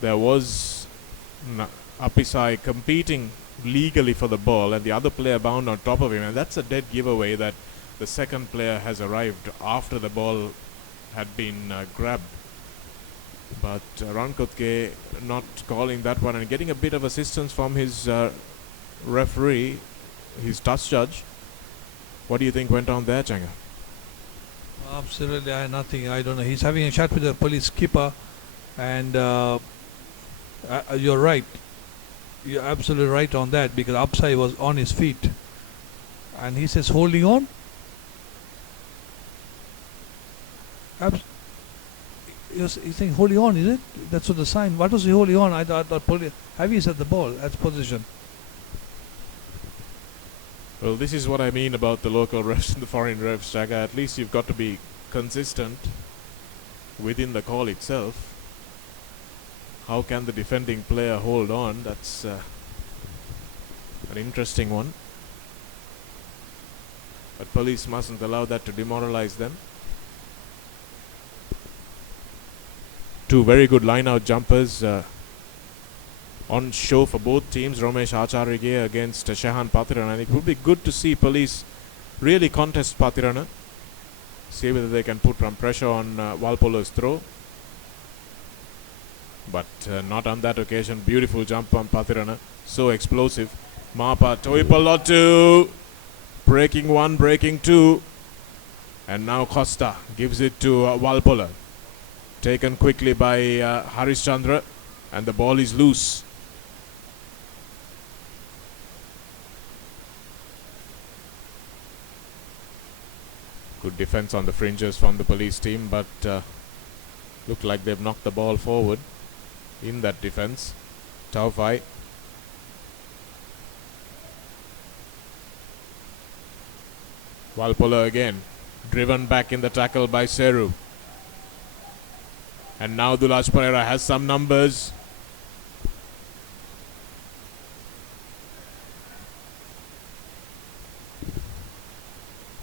there was Apisai competing legally for the ball and the other player bound on top of him, and that's a dead giveaway that the second player has arrived after the ball had been grabbed. But Rankotke not calling that one and getting a bit of assistance from his referee, his touch judge. What do you think went on there, Changa? Absolutely, nothing. I don't know. He's having a chat with the police skipper, and you're right. You're absolutely right on that, because Upside was on his feet, and he says holding on. He's saying holding on, is it? That's what the sign. What was he holding on? I thought Javi said the ball as position. Well, this is what I mean about the local refs and the foreign refs, Changa. At least you've got to be consistent within the call itself. How can the defending player hold on? That's an interesting one. But police mustn't allow that to demoralize them. Two very good line-out jumpers on show for both teams. Romesh Acharya against Shahan Patirana. And it would be good to see police really contest Patirana. See whether they can put some pressure on Walpolo's throw. But not on that occasion. Beautiful jump from Patirana. So explosive. Mapa Toipalotu. Breaking one, breaking two. And now Costa gives it to Walpolo. Taken quickly by Harish Chandra. And the ball is loose. Good defense on the fringes from the police team, but look like they've knocked the ball forward in that defense. Taufai. Walpolo again. Driven back in the tackle by Seru. And now Dulaj Pereira has some numbers.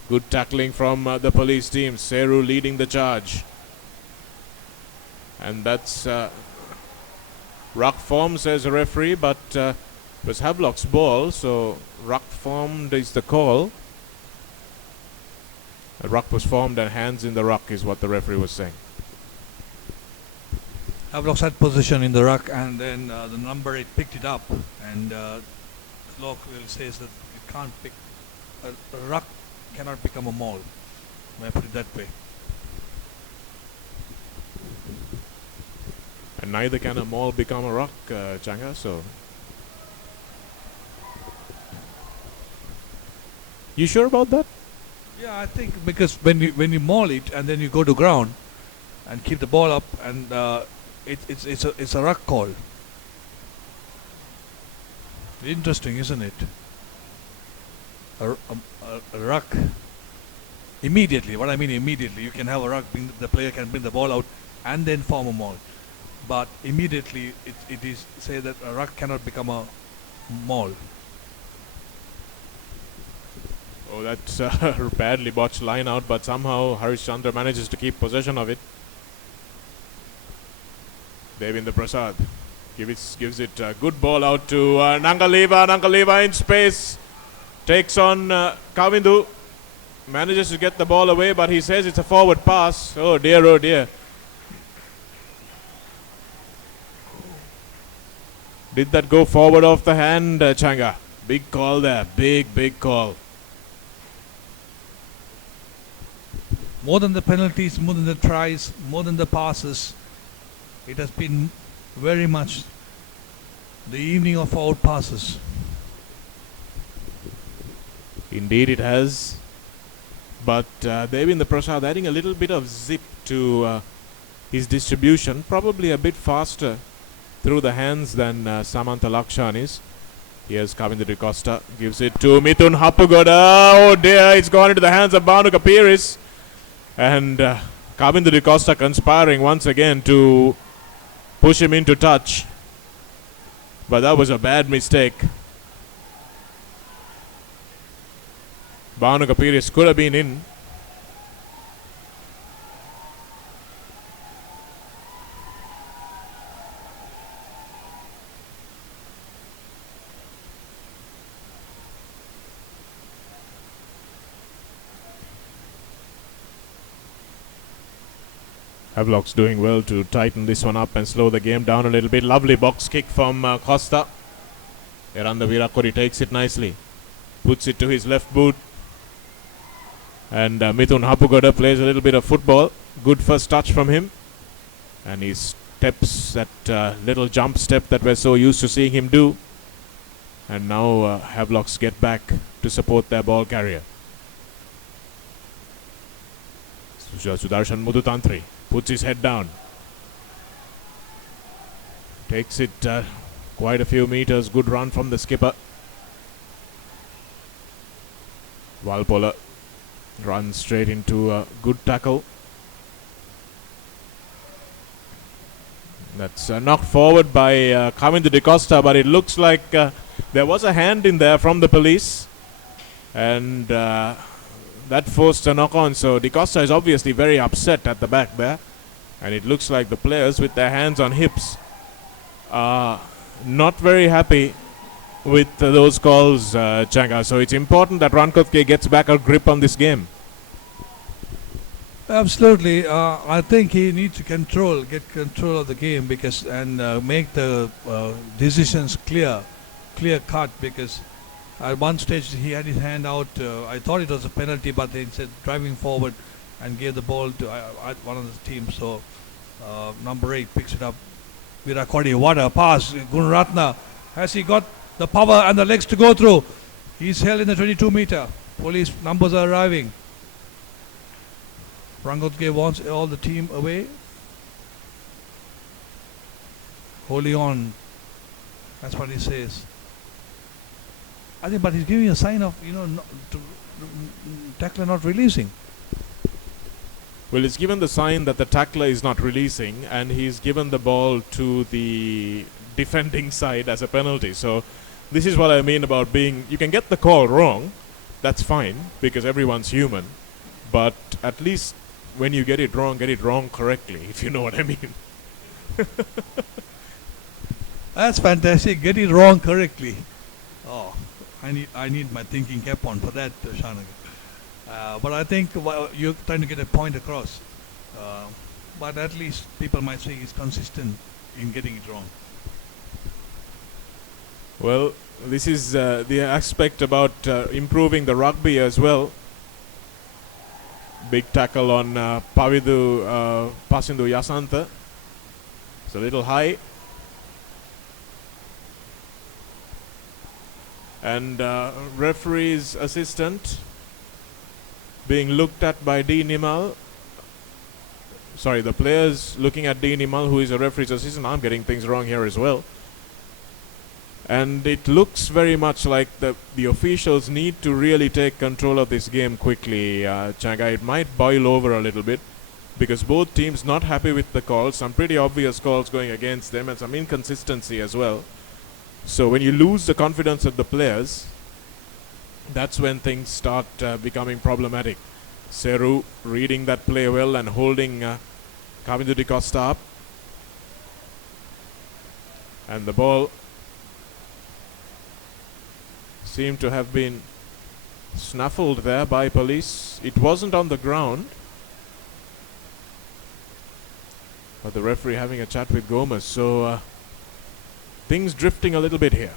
Good tackling from the police team. Seru leading the charge. And that's ruck form, says the referee, but it was Havelock's ball, so ruck formed is the call. A ruck was formed and hands in the ruck is what the referee was saying. Havelock's had position in the ruck, and then the number 8 picked it up, and law says that you can't pick a ruck cannot become a maul. May I put it that way? And neither can a maul become a ruck, Changa. So, you sure about that? Yeah, I think because when you maul it and then you go to ground and keep the ball up, and it's a ruck call. Interesting, isn't it? A ruck. Immediately, what I mean immediately, you can have a ruck, the player can bring the ball out and then form a maul. But immediately it is say that a ruck cannot become a maul. Oh, that's a badly botched line out, but somehow Harish Chandra manages to keep possession of it. Devendra Prasad gives it a good ball out to Nangaleva. Nangaleva in space. Takes on Kavindu. Manages to get the ball away, but he says it's a forward pass. Oh dear, oh dear. Did that go forward off the hand, Changa? Big call there. Big call. More than the penalties, more than the tries, more than the passes, it has been very much the evening of forward passes. Indeed it has. But Devendra Prasad adding a little bit of zip to his distribution. Probably a bit faster through the hands than Samantha Lakshan is. Here's Kavinda De Costa, gives it to Mithun Hapugoda. Oh dear, it's gone into the hands of Banu Kapiris. And Kavinda De Costa conspiring once again to push him into touch. But that was a bad mistake. Banu Kapiris could have been in. Havelock's doing well to tighten this one up and slow the game down a little bit. Lovely box kick from Costa. Eranda Virakori takes it nicely. Puts it to his left boot. And Mithun Hapugoda plays a little bit of football. Good first touch from him. And he steps that little jump step that we're so used to seeing him do. And now Havelocks get back to support their ball carrier. Sudarshan Mudutantri puts his head down. Takes it quite a few meters. Good run from the skipper. Valpola runs straight into a good tackle. That's knocked forward by Kavinda De Costa, but it looks like there was a hand in there from the police. And that forced a knock on. So De Costa is obviously very upset at the back there. And it looks like the players with their hands on hips are not very happy with those calls, Changa. So it's important that Rankotke gets back a grip on this game. Absolutely. I think he needs to get control of the game because and make the decisions clear cut, because at one stage he had his hand out. I thought it was a penalty, but they said driving forward and gave the ball to one of the teams. So number 8 picks it up. Virakodi, what a pass. Gunaratna, has he got the power and the legs to go through? He's held in the 22 meter. Police numbers are arriving. Rangotke wants all the team away. Holding on. That's what he says. I think, but he's giving a sign of, tackler not releasing. Well, he's given the sign that the tackler is not releasing, and he's given the ball to the defending side as a penalty. So this is what I mean about you can get the call wrong. That's fine, because everyone's human. But at least when you get it wrong correctly, if you know what I mean. That's fantastic. Get it wrong correctly. Oh, I need my thinking cap on for that, Shanaga. But I think you're trying to get a point across. But at least people might say he's consistent in getting it wrong. Well, this is the aspect about improving the rugby as well. Big tackle on Pavidu Pasindu Yasantha. It's a little high. And referee's assistant being looked at by D. Nimal. Sorry, the players looking at D. Nimal, who is a referee's assistant. I'm getting things wrong here as well. And it looks very much like the officials need to really take control of this game quickly, Changa. It might boil over a little bit because both teams not happy with the calls. Some pretty obvious calls going against them and some inconsistency as well. So when you lose the confidence of the players, that's when things start becoming problematic. Seru reading that play well and holding Kavindu De Costa up. And the ball seemed to have been snaffled there by police. It wasn't on the ground. But the referee having a chat with Gomez. So things drifting a little bit here.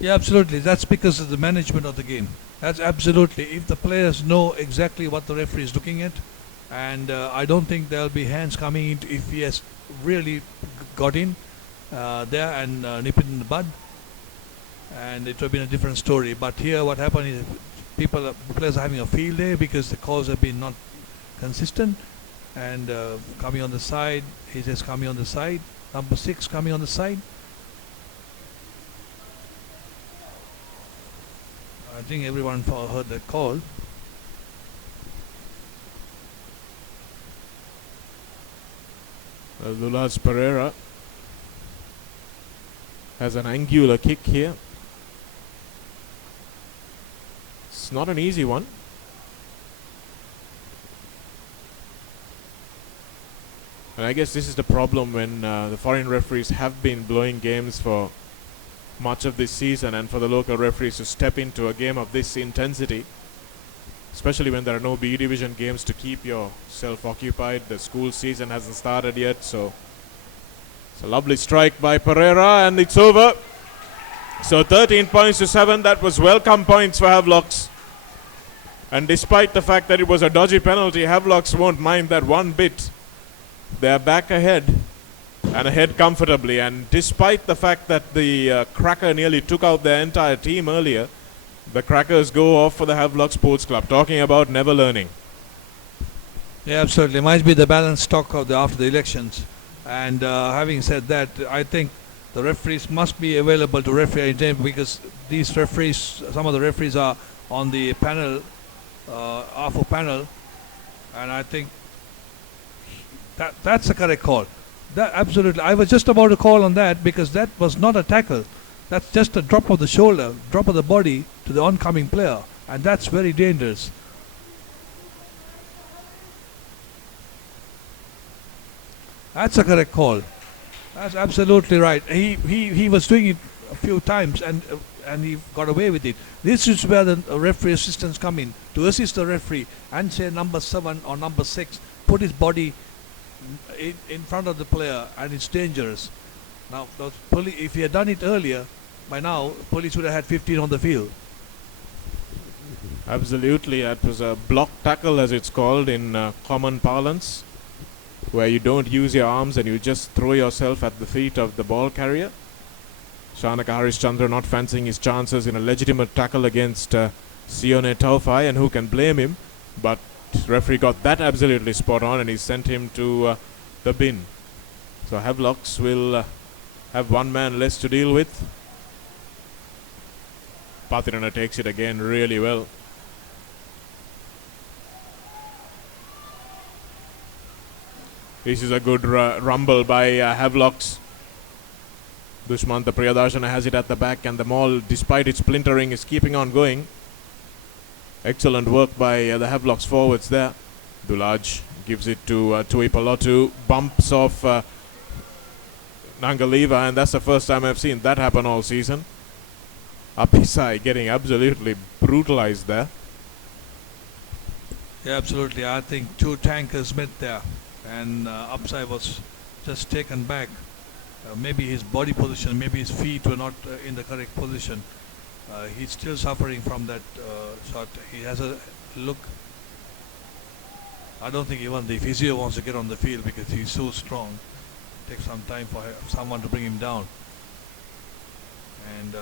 Yeah, absolutely. That's because of the management of the game. That's absolutely. If the players know exactly what the referee is looking at, and I don't think there'll be hands coming in if he has really got in there and nipped it in the bud, and it would have been a different story. But here what happened is players are having a field day because the calls have been not consistent, and coming on the side, he says coming on the side, number 6 coming on the side. think everyone heard that call. Lulas Pereira has an angular kick here. It's not an easy one. And I guess this is the problem when the foreign referees have been blowing games for much of this season, and for the local referees to step into a game of this intensity, especially when there are no B division games to keep yourself occupied. The school season hasn't started yet, so it's a lovely strike by Pereira, and it's over. So 13 points to 7. That was welcome points for Havelocks. And despite the fact that it was a dodgy penalty, Havelocks won't mind that one bit. They're back ahead, and ahead comfortably. And despite the fact that the Cracker nearly took out their entire team earlier, the Crackers go off for the Havelock Sports Club. Talking about never learning. Yeah, absolutely. Might be the balanced stock of after the elections. And having said that, I think the referees must be available to referee because these referees, some of the referees are on the panel, AFO panel, and I think that's the correct call. That absolutely. I was just about to call on that because that was not a tackle. That's just a drop of the shoulder, drop of the body to the oncoming player, and that's very dangerous. That's a correct call. That's absolutely right. He was doing it a few times and he got away with it. This is where the referee assistants come in to assist the referee and say number 7 or number 6 put his body in front of the player, and it's dangerous. Now, if he had done it earlier, by now, police would have had 15 on the field. Absolutely. That was a block tackle, as it's called in common parlance, where you don't use your arms and you just throw yourself at the feet of the ball carrier. Shanaka Harishchandra not fancying his chances in a legitimate tackle against Sione Taufai, and who can blame him? But referee got that absolutely spot on, and he sent him to the bin. So Havelocks will have one man less to deal with. Pathirana takes it again really well. This is a good rumble by Havelocks. Dushmanta Priyadarshana has it at the back, and the maul, despite its splintering, is keeping on going. Excellent work by the Havelocks forwards there. Dulaj gives it to Tuipalotu. Bumps off Nangaliva, and that's the first time I've seen that happen all season. Apisai getting absolutely brutalized there. Yeah, absolutely. I think 2 tankers met there, and Upside was just taken back. Maybe his body position, maybe his feet were not in the correct position. He's still suffering from that shot. He has a look. I don't think even the physio wants to get on the field because he's so strong. It takes some time for someone to bring him down. And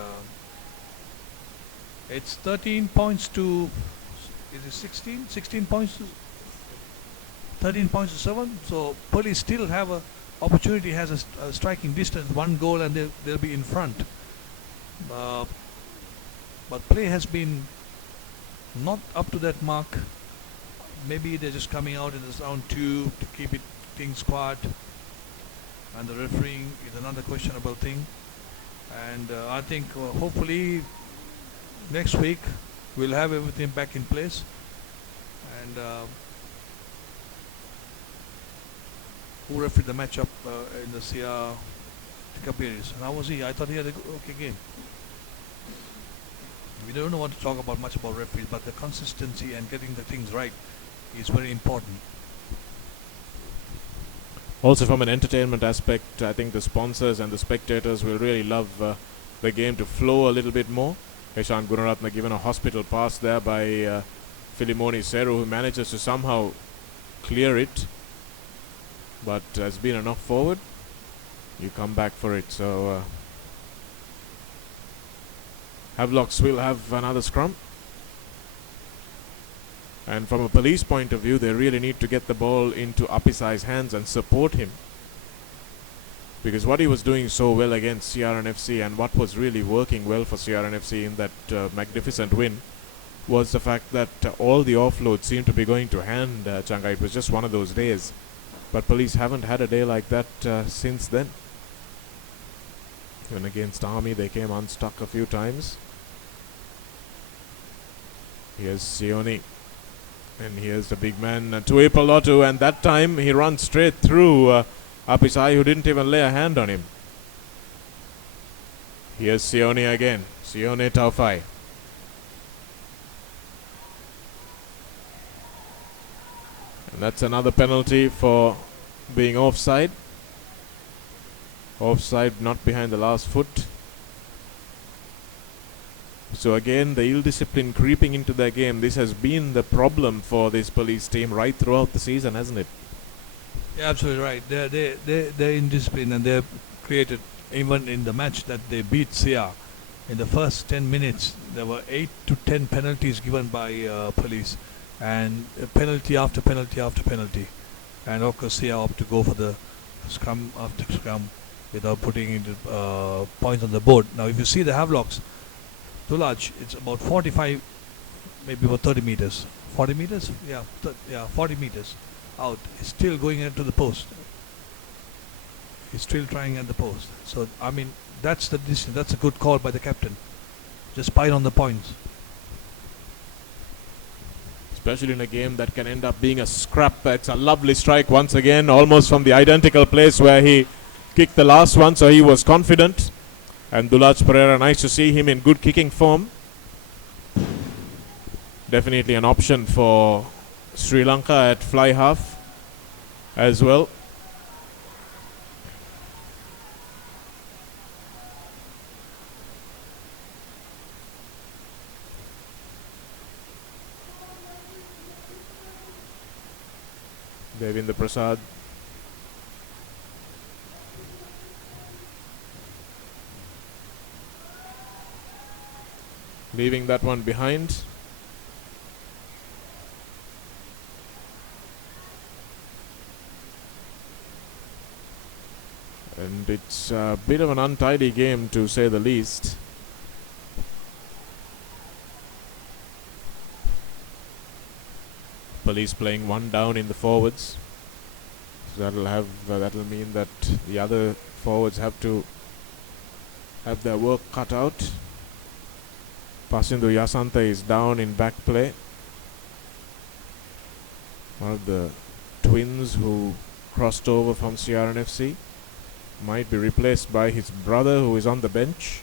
it's 13 points to, is it 16? 16 points to 13 points to 7. So police still have a opportunity, has a striking distance, 1 goal, and they'll be in front. But play has been not up to that mark. Maybe they're just coming out in this round 2 to keep things quiet. And the refereeing is another questionable thing. And I think hopefully next week we'll have everything back in place. And who refereed the matchup in the ThePapare? And how was he? I thought he had a okay game. We don't want to talk about much about referees, but the consistency and getting the things right is very important. Also from an entertainment aspect, I think the sponsors and the spectators will really love the game to flow a little bit more. Eshan Gunaratna given a hospital pass there by Filimoni Seru, who manages to somehow clear it. But has been enough forward. You come back for it. So Havelocks will have another scrum. And from a police point of view, they really need to get the ball into Apisai's hands and support him. Because what he was doing so well against CRNFC, and what was really working well for CRNFC in that magnificent win, was the fact that all the offloads seemed to be going to hand, Changa. It was just one of those days. But police haven't had a day like that since then. Even against Army, they came unstuck a few times. Here's Sione. And here's the big man, Tuipolotu, and that time he runs straight through Apisai, who didn't even lay a hand on him. Here's Sione again. Sione Taufai. And that's another penalty for being offside. Offside, not behind the last foot. So again, the ill discipline creeping into their game. This has been the problem for this police team right throughout the season, hasn't it? Yeah, absolutely right. They're indisciplined, and they've created, even in the match that they beat Sia, in the first 10 minutes, there were 8 to 10 penalties given by police, and penalty after penalty after penalty. And of course, Sia opted to go for the scrum after scrum without putting into points on the board. Now, if you see the Havelocks, Dulaj, it's about 45, maybe about 30 meters. 40 meters? Yeah, 40 meters out. He's still going into the post. He's still trying at the post. So, I mean, that's the distance. That's a good call by the captain. Just pile on the points. Especially in a game that can end up being a scrap. It's a lovely strike once again, almost from the identical place where he kicked the last one, so he was confident. And Dulaj Pereira, nice to see him in good kicking form. Definitely an option for Sri Lanka at fly half as well. Devendra Prasad. Leaving that one behind. And it's a bit of an untidy game, to say the least. Police playing one down in the forwards. So that'll mean that the other forwards have to have their work cut out. Pasindu Yasanta is down in back play. One of the twins who crossed over from CRNFC might be replaced by his brother, who is on the bench.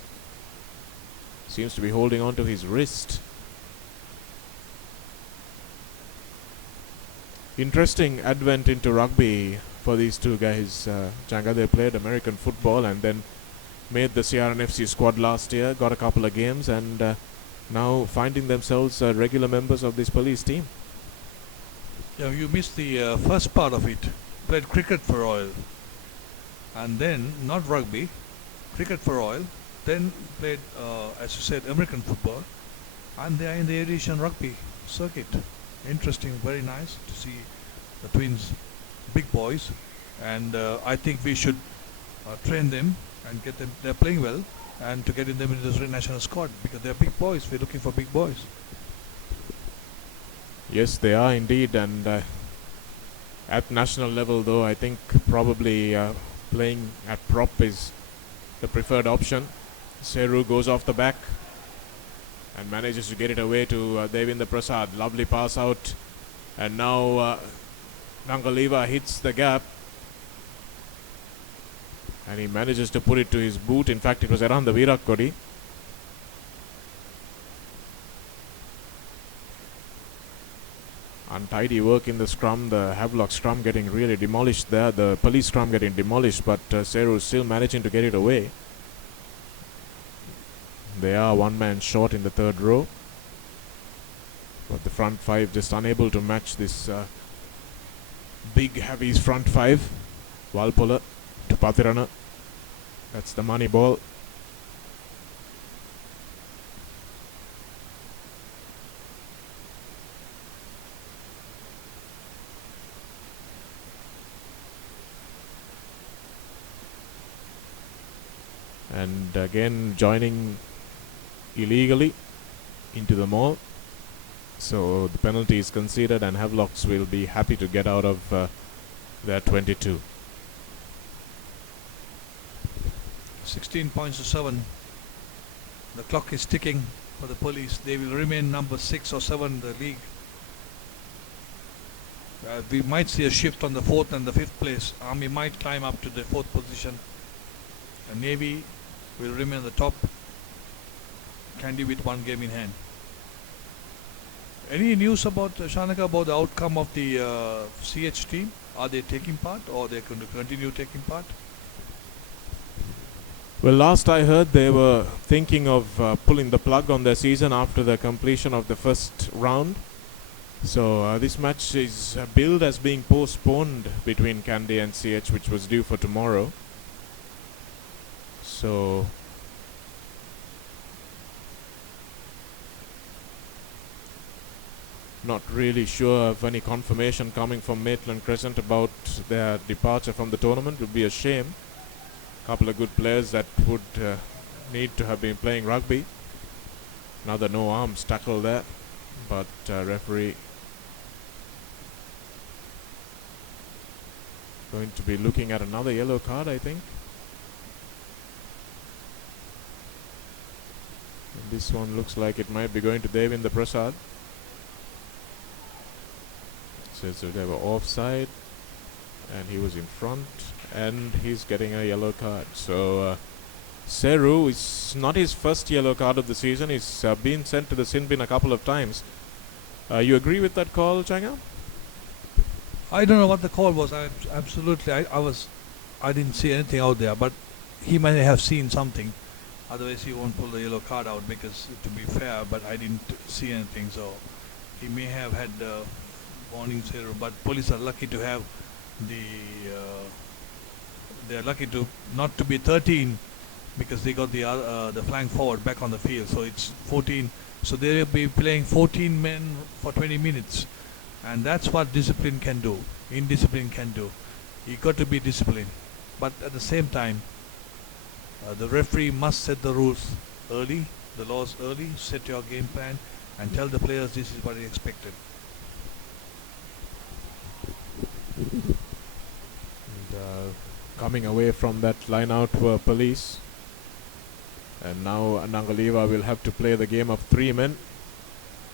Seems to be holding on to his wrist. Interesting advent into rugby for these two guys. Changa, they played American football and then made the CRNFC squad last year, got a couple of games, and now finding themselves regular members of this police team. Yeah, you missed the first part of it. Played cricket for Royal, and then not rugby, cricket for Royal. Then played, as you said, American football, and they are in the aviation rugby circuit. Interesting, very nice to see the twins, big boys, and I think we should train them and get them. They're playing well, and to get them into the national squad, because they're big boys. We're looking for big boys. Yes, they are indeed, and at national level, though, I think probably playing at prop is the preferred option. Seru goes off the back and manages to get it away to Devendra Prasad. Lovely pass out, and now Nangaliva hits the gap, and he manages to put it to his boot. In fact, it was around the Virat Kohli. Untidy work in the scrum, the Havelock scrum getting really demolished there, the police scrum getting demolished, but Seru still managing to get it away. They are one man short in the third row, but the front five just unable to match this big heavy front five. Walpola to Pathirana. That's the money ball. And again joining illegally into the mall. So the penalty is conceded and Havelocks will be happy to get out of their 22. 16 points to 7. The clock is ticking for the police. They will remain number 6 or 7 in the league. We might see a shift on the 4th and the 5th place. Army might climb up to the 4th position. And Navy will remain at the top. Kandy with 1 game in hand. Any news about Shanaka, about the outcome of the CH team? Are they taking part or are they going to continue taking part? Well, last I heard they were thinking of pulling the plug on their season after the completion of the first round. So this match is billed as being postponed between Kandy and CH, which was due for tomorrow. So not really sure of any confirmation coming from Maitland Crescent about their departure from the tournament. Would be a shame. Couple of good players that would need to have been playing rugby. Another no arms tackle there, but referee going to be looking at another yellow card, I think. And this one looks like it might be going to Devinder Prasad. Says that they were offside and he was in front and he's getting a yellow card. So Seru is not his first yellow card of the season. He's been sent to the sin bin a couple of times. You agree with that call, Changa? I don't know what the call was. I didn't see anything out there, but he may have seen something. Otherwise he won't pull the yellow card out, because to be fair, but I didn't see anything, so he may have had warnings here. But police are lucky to have they're lucky to not to be 13, because they got the flank forward back on the field, so it's 14. So they'll be playing 14 men for 20 minutes, and that's what discipline can do. Indiscipline can do. You got to be disciplined, but at the same time, the referee must set the rules early, the laws early, set your game plan, and tell the players this is what is expected. And coming away from that line out were police. And now Nangaliva will have to play the game of 3 men.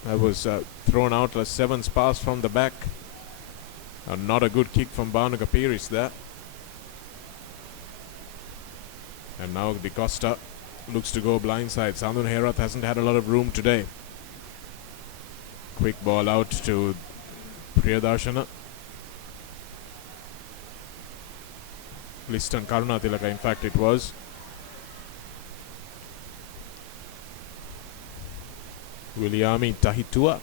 That was thrown out as 7 pass from the back. Not a good kick from Bhanuka Piris there. And now Di Costa looks to go blindside. Sandun Herath hasn't had a lot of room today. Quick ball out to Priyadarshana. Liston Karunatilaka, in fact it was. Williami Tahitua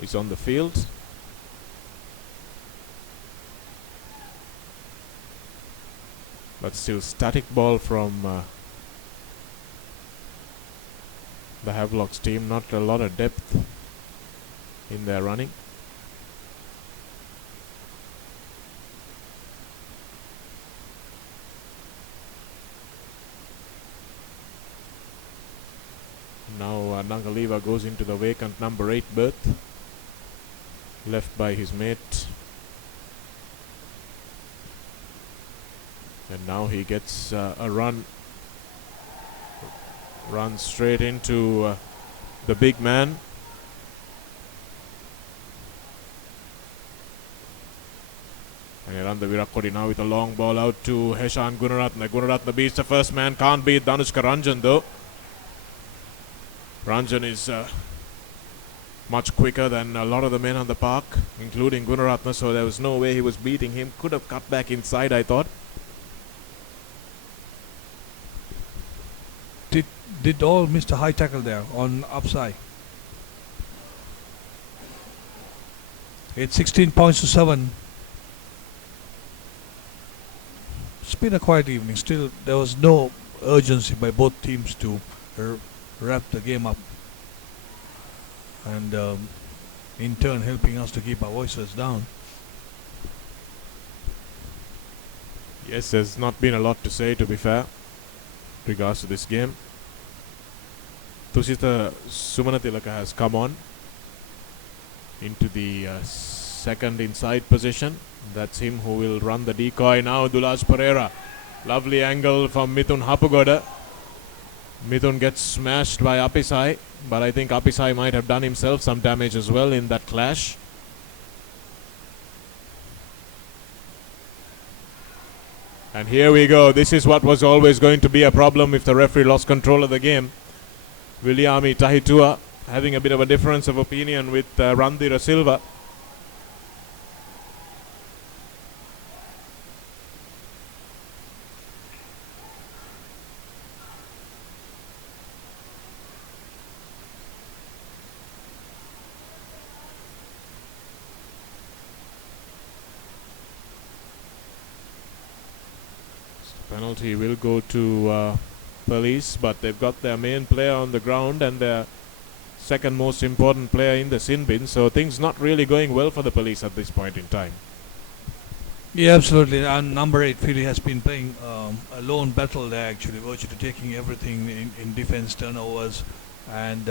is on the field. But still static ball from the Havelocks team. Not a lot of depth in their running. Now Nangaliva goes into the vacant number 8 berth, left by his mate. And now he gets a run straight into the big man. And Iranda Virakodi now with a long ball out to Heshan Gunaratna. Gunaratna beats the first man, can't beat Danushka Ranjan though. Ranjan is much quicker than a lot of the men on the park, including Gunaratna, so there was no way he was beating him. Could have cut back inside, I thought. Did all Mr. High tackle there on upside. It's 16 points to 7. It's been a quiet evening. Still, there was no urgency by both teams to wrap the game up, and in turn helping us to keep our voices down. Yes, there's not been a lot to say, to be fair, regards to this game. Tusita Sumanatilaka has come on. into the second inside position. That's him who will run the decoy now. Dulaj Pereira. Lovely angle from Mithun Hapugoda. Mithun gets smashed by Apisai, but I think Apisai might have done himself some damage as well in that clash. And here we go. This is what was always going to be a problem if the referee lost control of the game. Williami Tahitua having a bit of a difference of opinion with Randhira Silva. Penalty will go to Police, but they've got their main player on the ground and their second most important player in the sin bin, so things not really going well for the Police at this point in time. Yeah, absolutely. And number 8, Philly has been playing a lone battle there, actually, virtually taking everything in defense, turnovers, and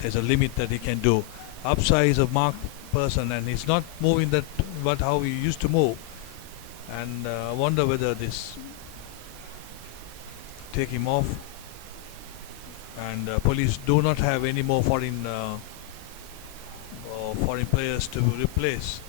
there's a limit that he can do. Upside is a marked person, and he's not moving that, but how he used to move. And I wonder whether this take him off. And Police do not have any more foreign players to replace.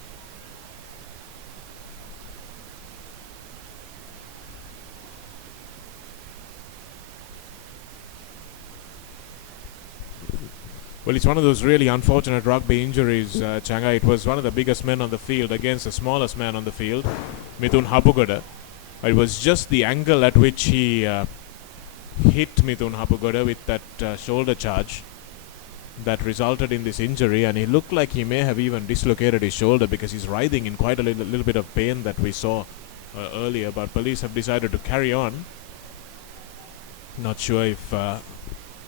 Well, it's one of those really unfortunate rugby injuries, Changa. It was one of the biggest men on the field against the smallest man on the field, Mithun Hapugoda. It was just the angle at which he hit Mithun Hapugoda with that shoulder charge that resulted in this injury, and he looked like he may have even dislocated his shoulder because he's writhing in quite a little bit of pain that we saw earlier, but Police have decided to carry on. Not sure if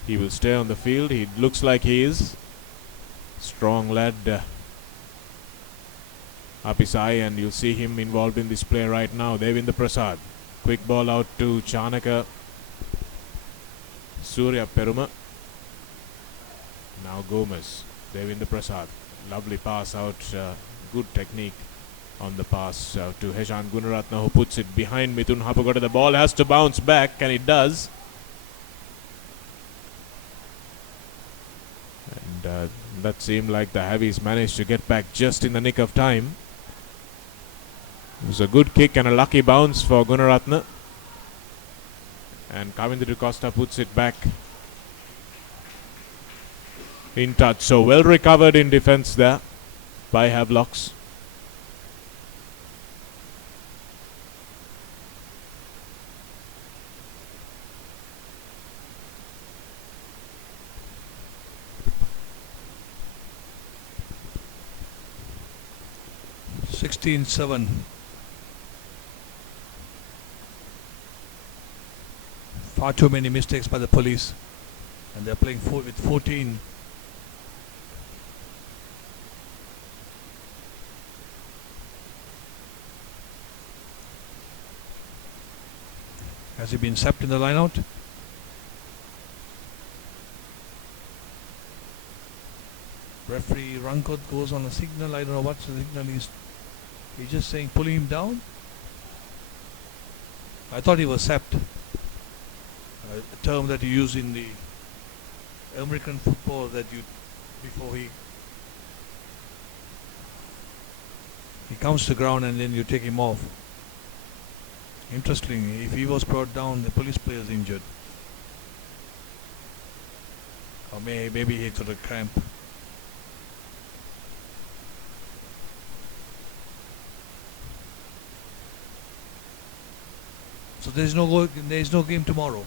he will stay on the field. He looks like he is. Strong lad, Apisai, and you'll see him involved in this play right now. Devinder Prasad. Quick ball out to Chanaka. Surya Peruma. Now Gomez. Devinder Prasad. Lovely pass out. Good technique on the pass to Heshan Gunaratna, who puts it behind Mithun Hapugoda. The ball has to bounce back, and it does. And that seemed like the Havies managed to get back just in the nick of time. It was a good kick and a lucky bounce for Gunaratna. And Kavindra Costa puts it back in touch. So well recovered in defense there by Havelocks. (16-7). Far too many mistakes by the Police, and they're playing with 14. Has he been sapped in the line out? Referee Rankot goes on a signal. I don't know what the signal is. He's just saying pulling him down. I thought he was sapped. A term that you use in the American football, that you, before he comes to ground and then you take him off. Interesting, if he was brought down, the Police player is injured. Or maybe he got a cramp. So there is no game tomorrow.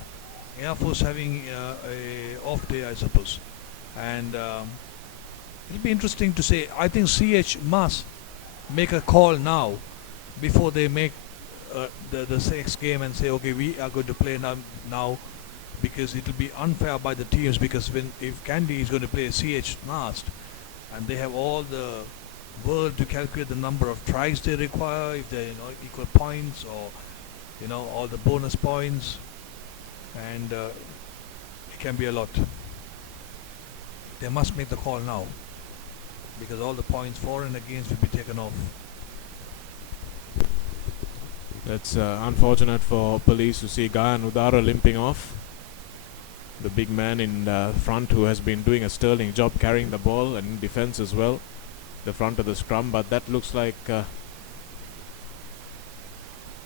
Air Force having a off day, I suppose, and it'll be interesting to say. I think CH must make a call now before they make the next game and say, okay, we are going to play now, because it will be unfair by the teams, because if Kandy is going to play CH last, and they have all the world to calculate the number of tries they require, if they equal points, or all the bonus points, and it can be a lot. They must make the call now. because all the points for and against will be taken off. That's unfortunate for police to see Gayan Udara limping off. The big man in front who has been doing a sterling job carrying the ball and in defense as well. The front of the scrum, but that looks like...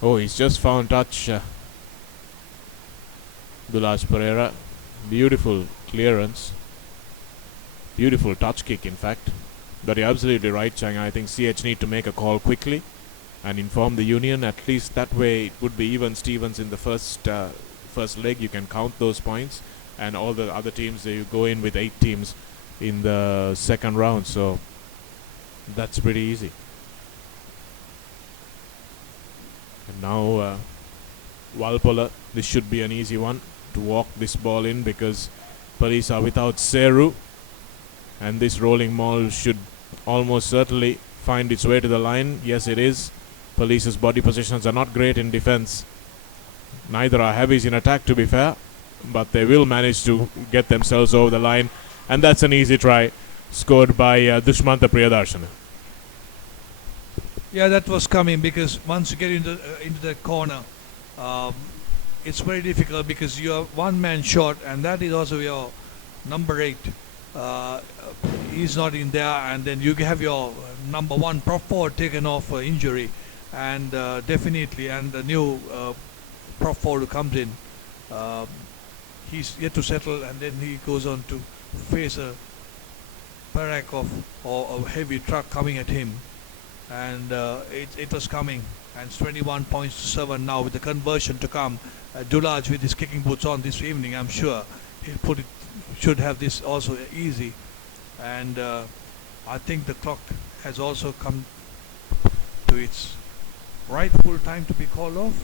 oh, he's just found touch. Dulaj Pereira. Beautiful clearance. Beautiful touch kick, in fact. But you're absolutely right, Chang. I think CH need to make a call quickly and inform the union. At least that way it would be even Stevens in the first leg. You can count those points, and all the other teams, you go in with 8 teams in the second round. So that's pretty easy. And now Walpola, this should be an easy one to walk this ball in, because police are without Seru, and this rolling maul should almost certainly find its way to the line. Yes, it is. Police's body positions are not great in defense. Neither are Heavies in attack, to be fair, but they will manage to get themselves over the line, and that's an easy try scored by Dushmanta Priyadarshana. Yeah, that was coming, because once you get into that corner, it's very difficult, because you are one man short, and that is also your number 8. He's not in there, and then you have your number 1 prop forward taken off for injury, and definitely, and the new prop forward who comes in, he's yet to settle, and then he goes on to face a barrack or a heavy truck coming at him, and it was coming, and it's 21 points to 7 now with the conversion to come. Dulaj with his kicking boots on this evening, I'm sure should have this also easy, and I think the clock has also come to its rightful time to be called off.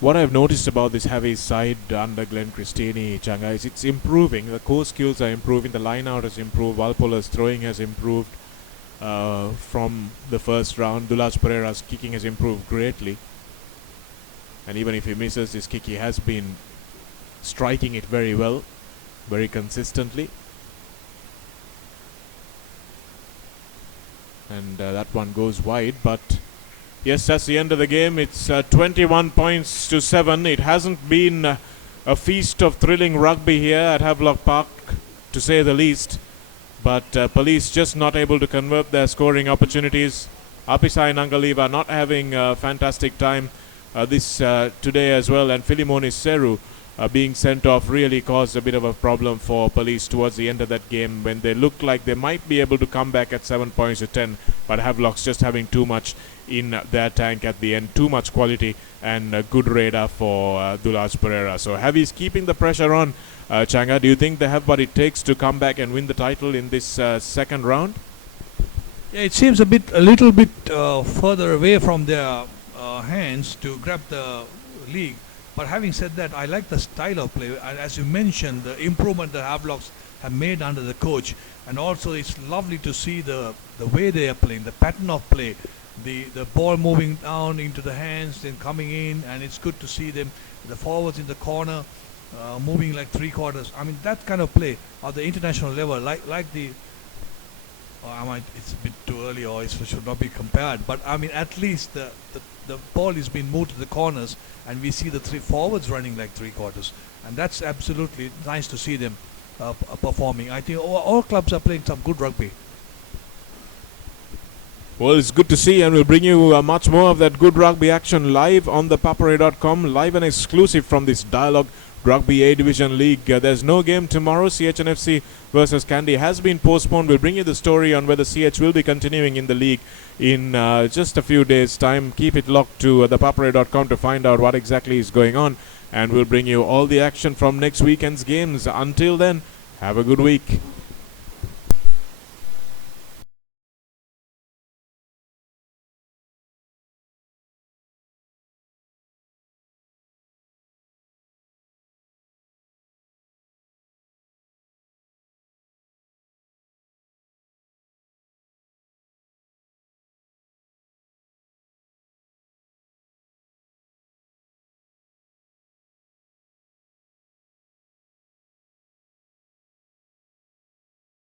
What I've noticed about this heavy side under Glenn Christini, Changa, is it's improving. The core skills are improving. The line out has improved. Walpola's throwing has improved from the first round. Dulaj Pereira's kicking has improved greatly. And even if he misses his kick, he has been striking it very well, very consistently. And that one goes wide, but yes, that's the end of the game. It's 21 points to 7. It hasn't been a feast of thrilling rugby here at Havelock Park, to say the least. But police just not able to convert their scoring opportunities. Apisai Nangaliva not having a fantastic time this today as well. And Philimonis Seru being sent off really caused a bit of a problem for police towards the end of that game, when they looked like they might be able to come back at 7 points to 10. But Havelock's just having too much in their tank at the end. Too much quality and a good radar for Dulaj Pereira. So Heavy's keeping the pressure on. Changa, do you think they have what it takes to come back and win the title in this second round? Yeah, it seems a little bit further away from their hands to grab the league. But having said that, I like the style of play. As you mentioned, the improvement the Havelocks have made under the coach, and also it's lovely to see the way they are playing, the pattern of play, the ball moving down into the hands, then coming in, and it's good to see them, the forwards in the corner, moving like 3/4. I mean, that kind of play at the international level, like the. It's a bit too early, or it should not be compared. But I mean, at least the ball is being moved to the corners, and we see the 3 forwards running like 3/4, and that's absolutely nice to see them performing. I think all clubs are playing some good rugby. Well, it's good to see, and we'll bring you much more of that good rugby action live on ThePapare.com, live and exclusive from this Dialog Rugby A Division League. There's no game tomorrow. CHNFC versus Kandy has been postponed. We'll bring you the story on whether CH will be continuing in the league in just a few days' time. Keep it locked to ThePapare.com to find out what exactly is going on, and we'll bring you all the action from next weekend's games. Until then, have a good week.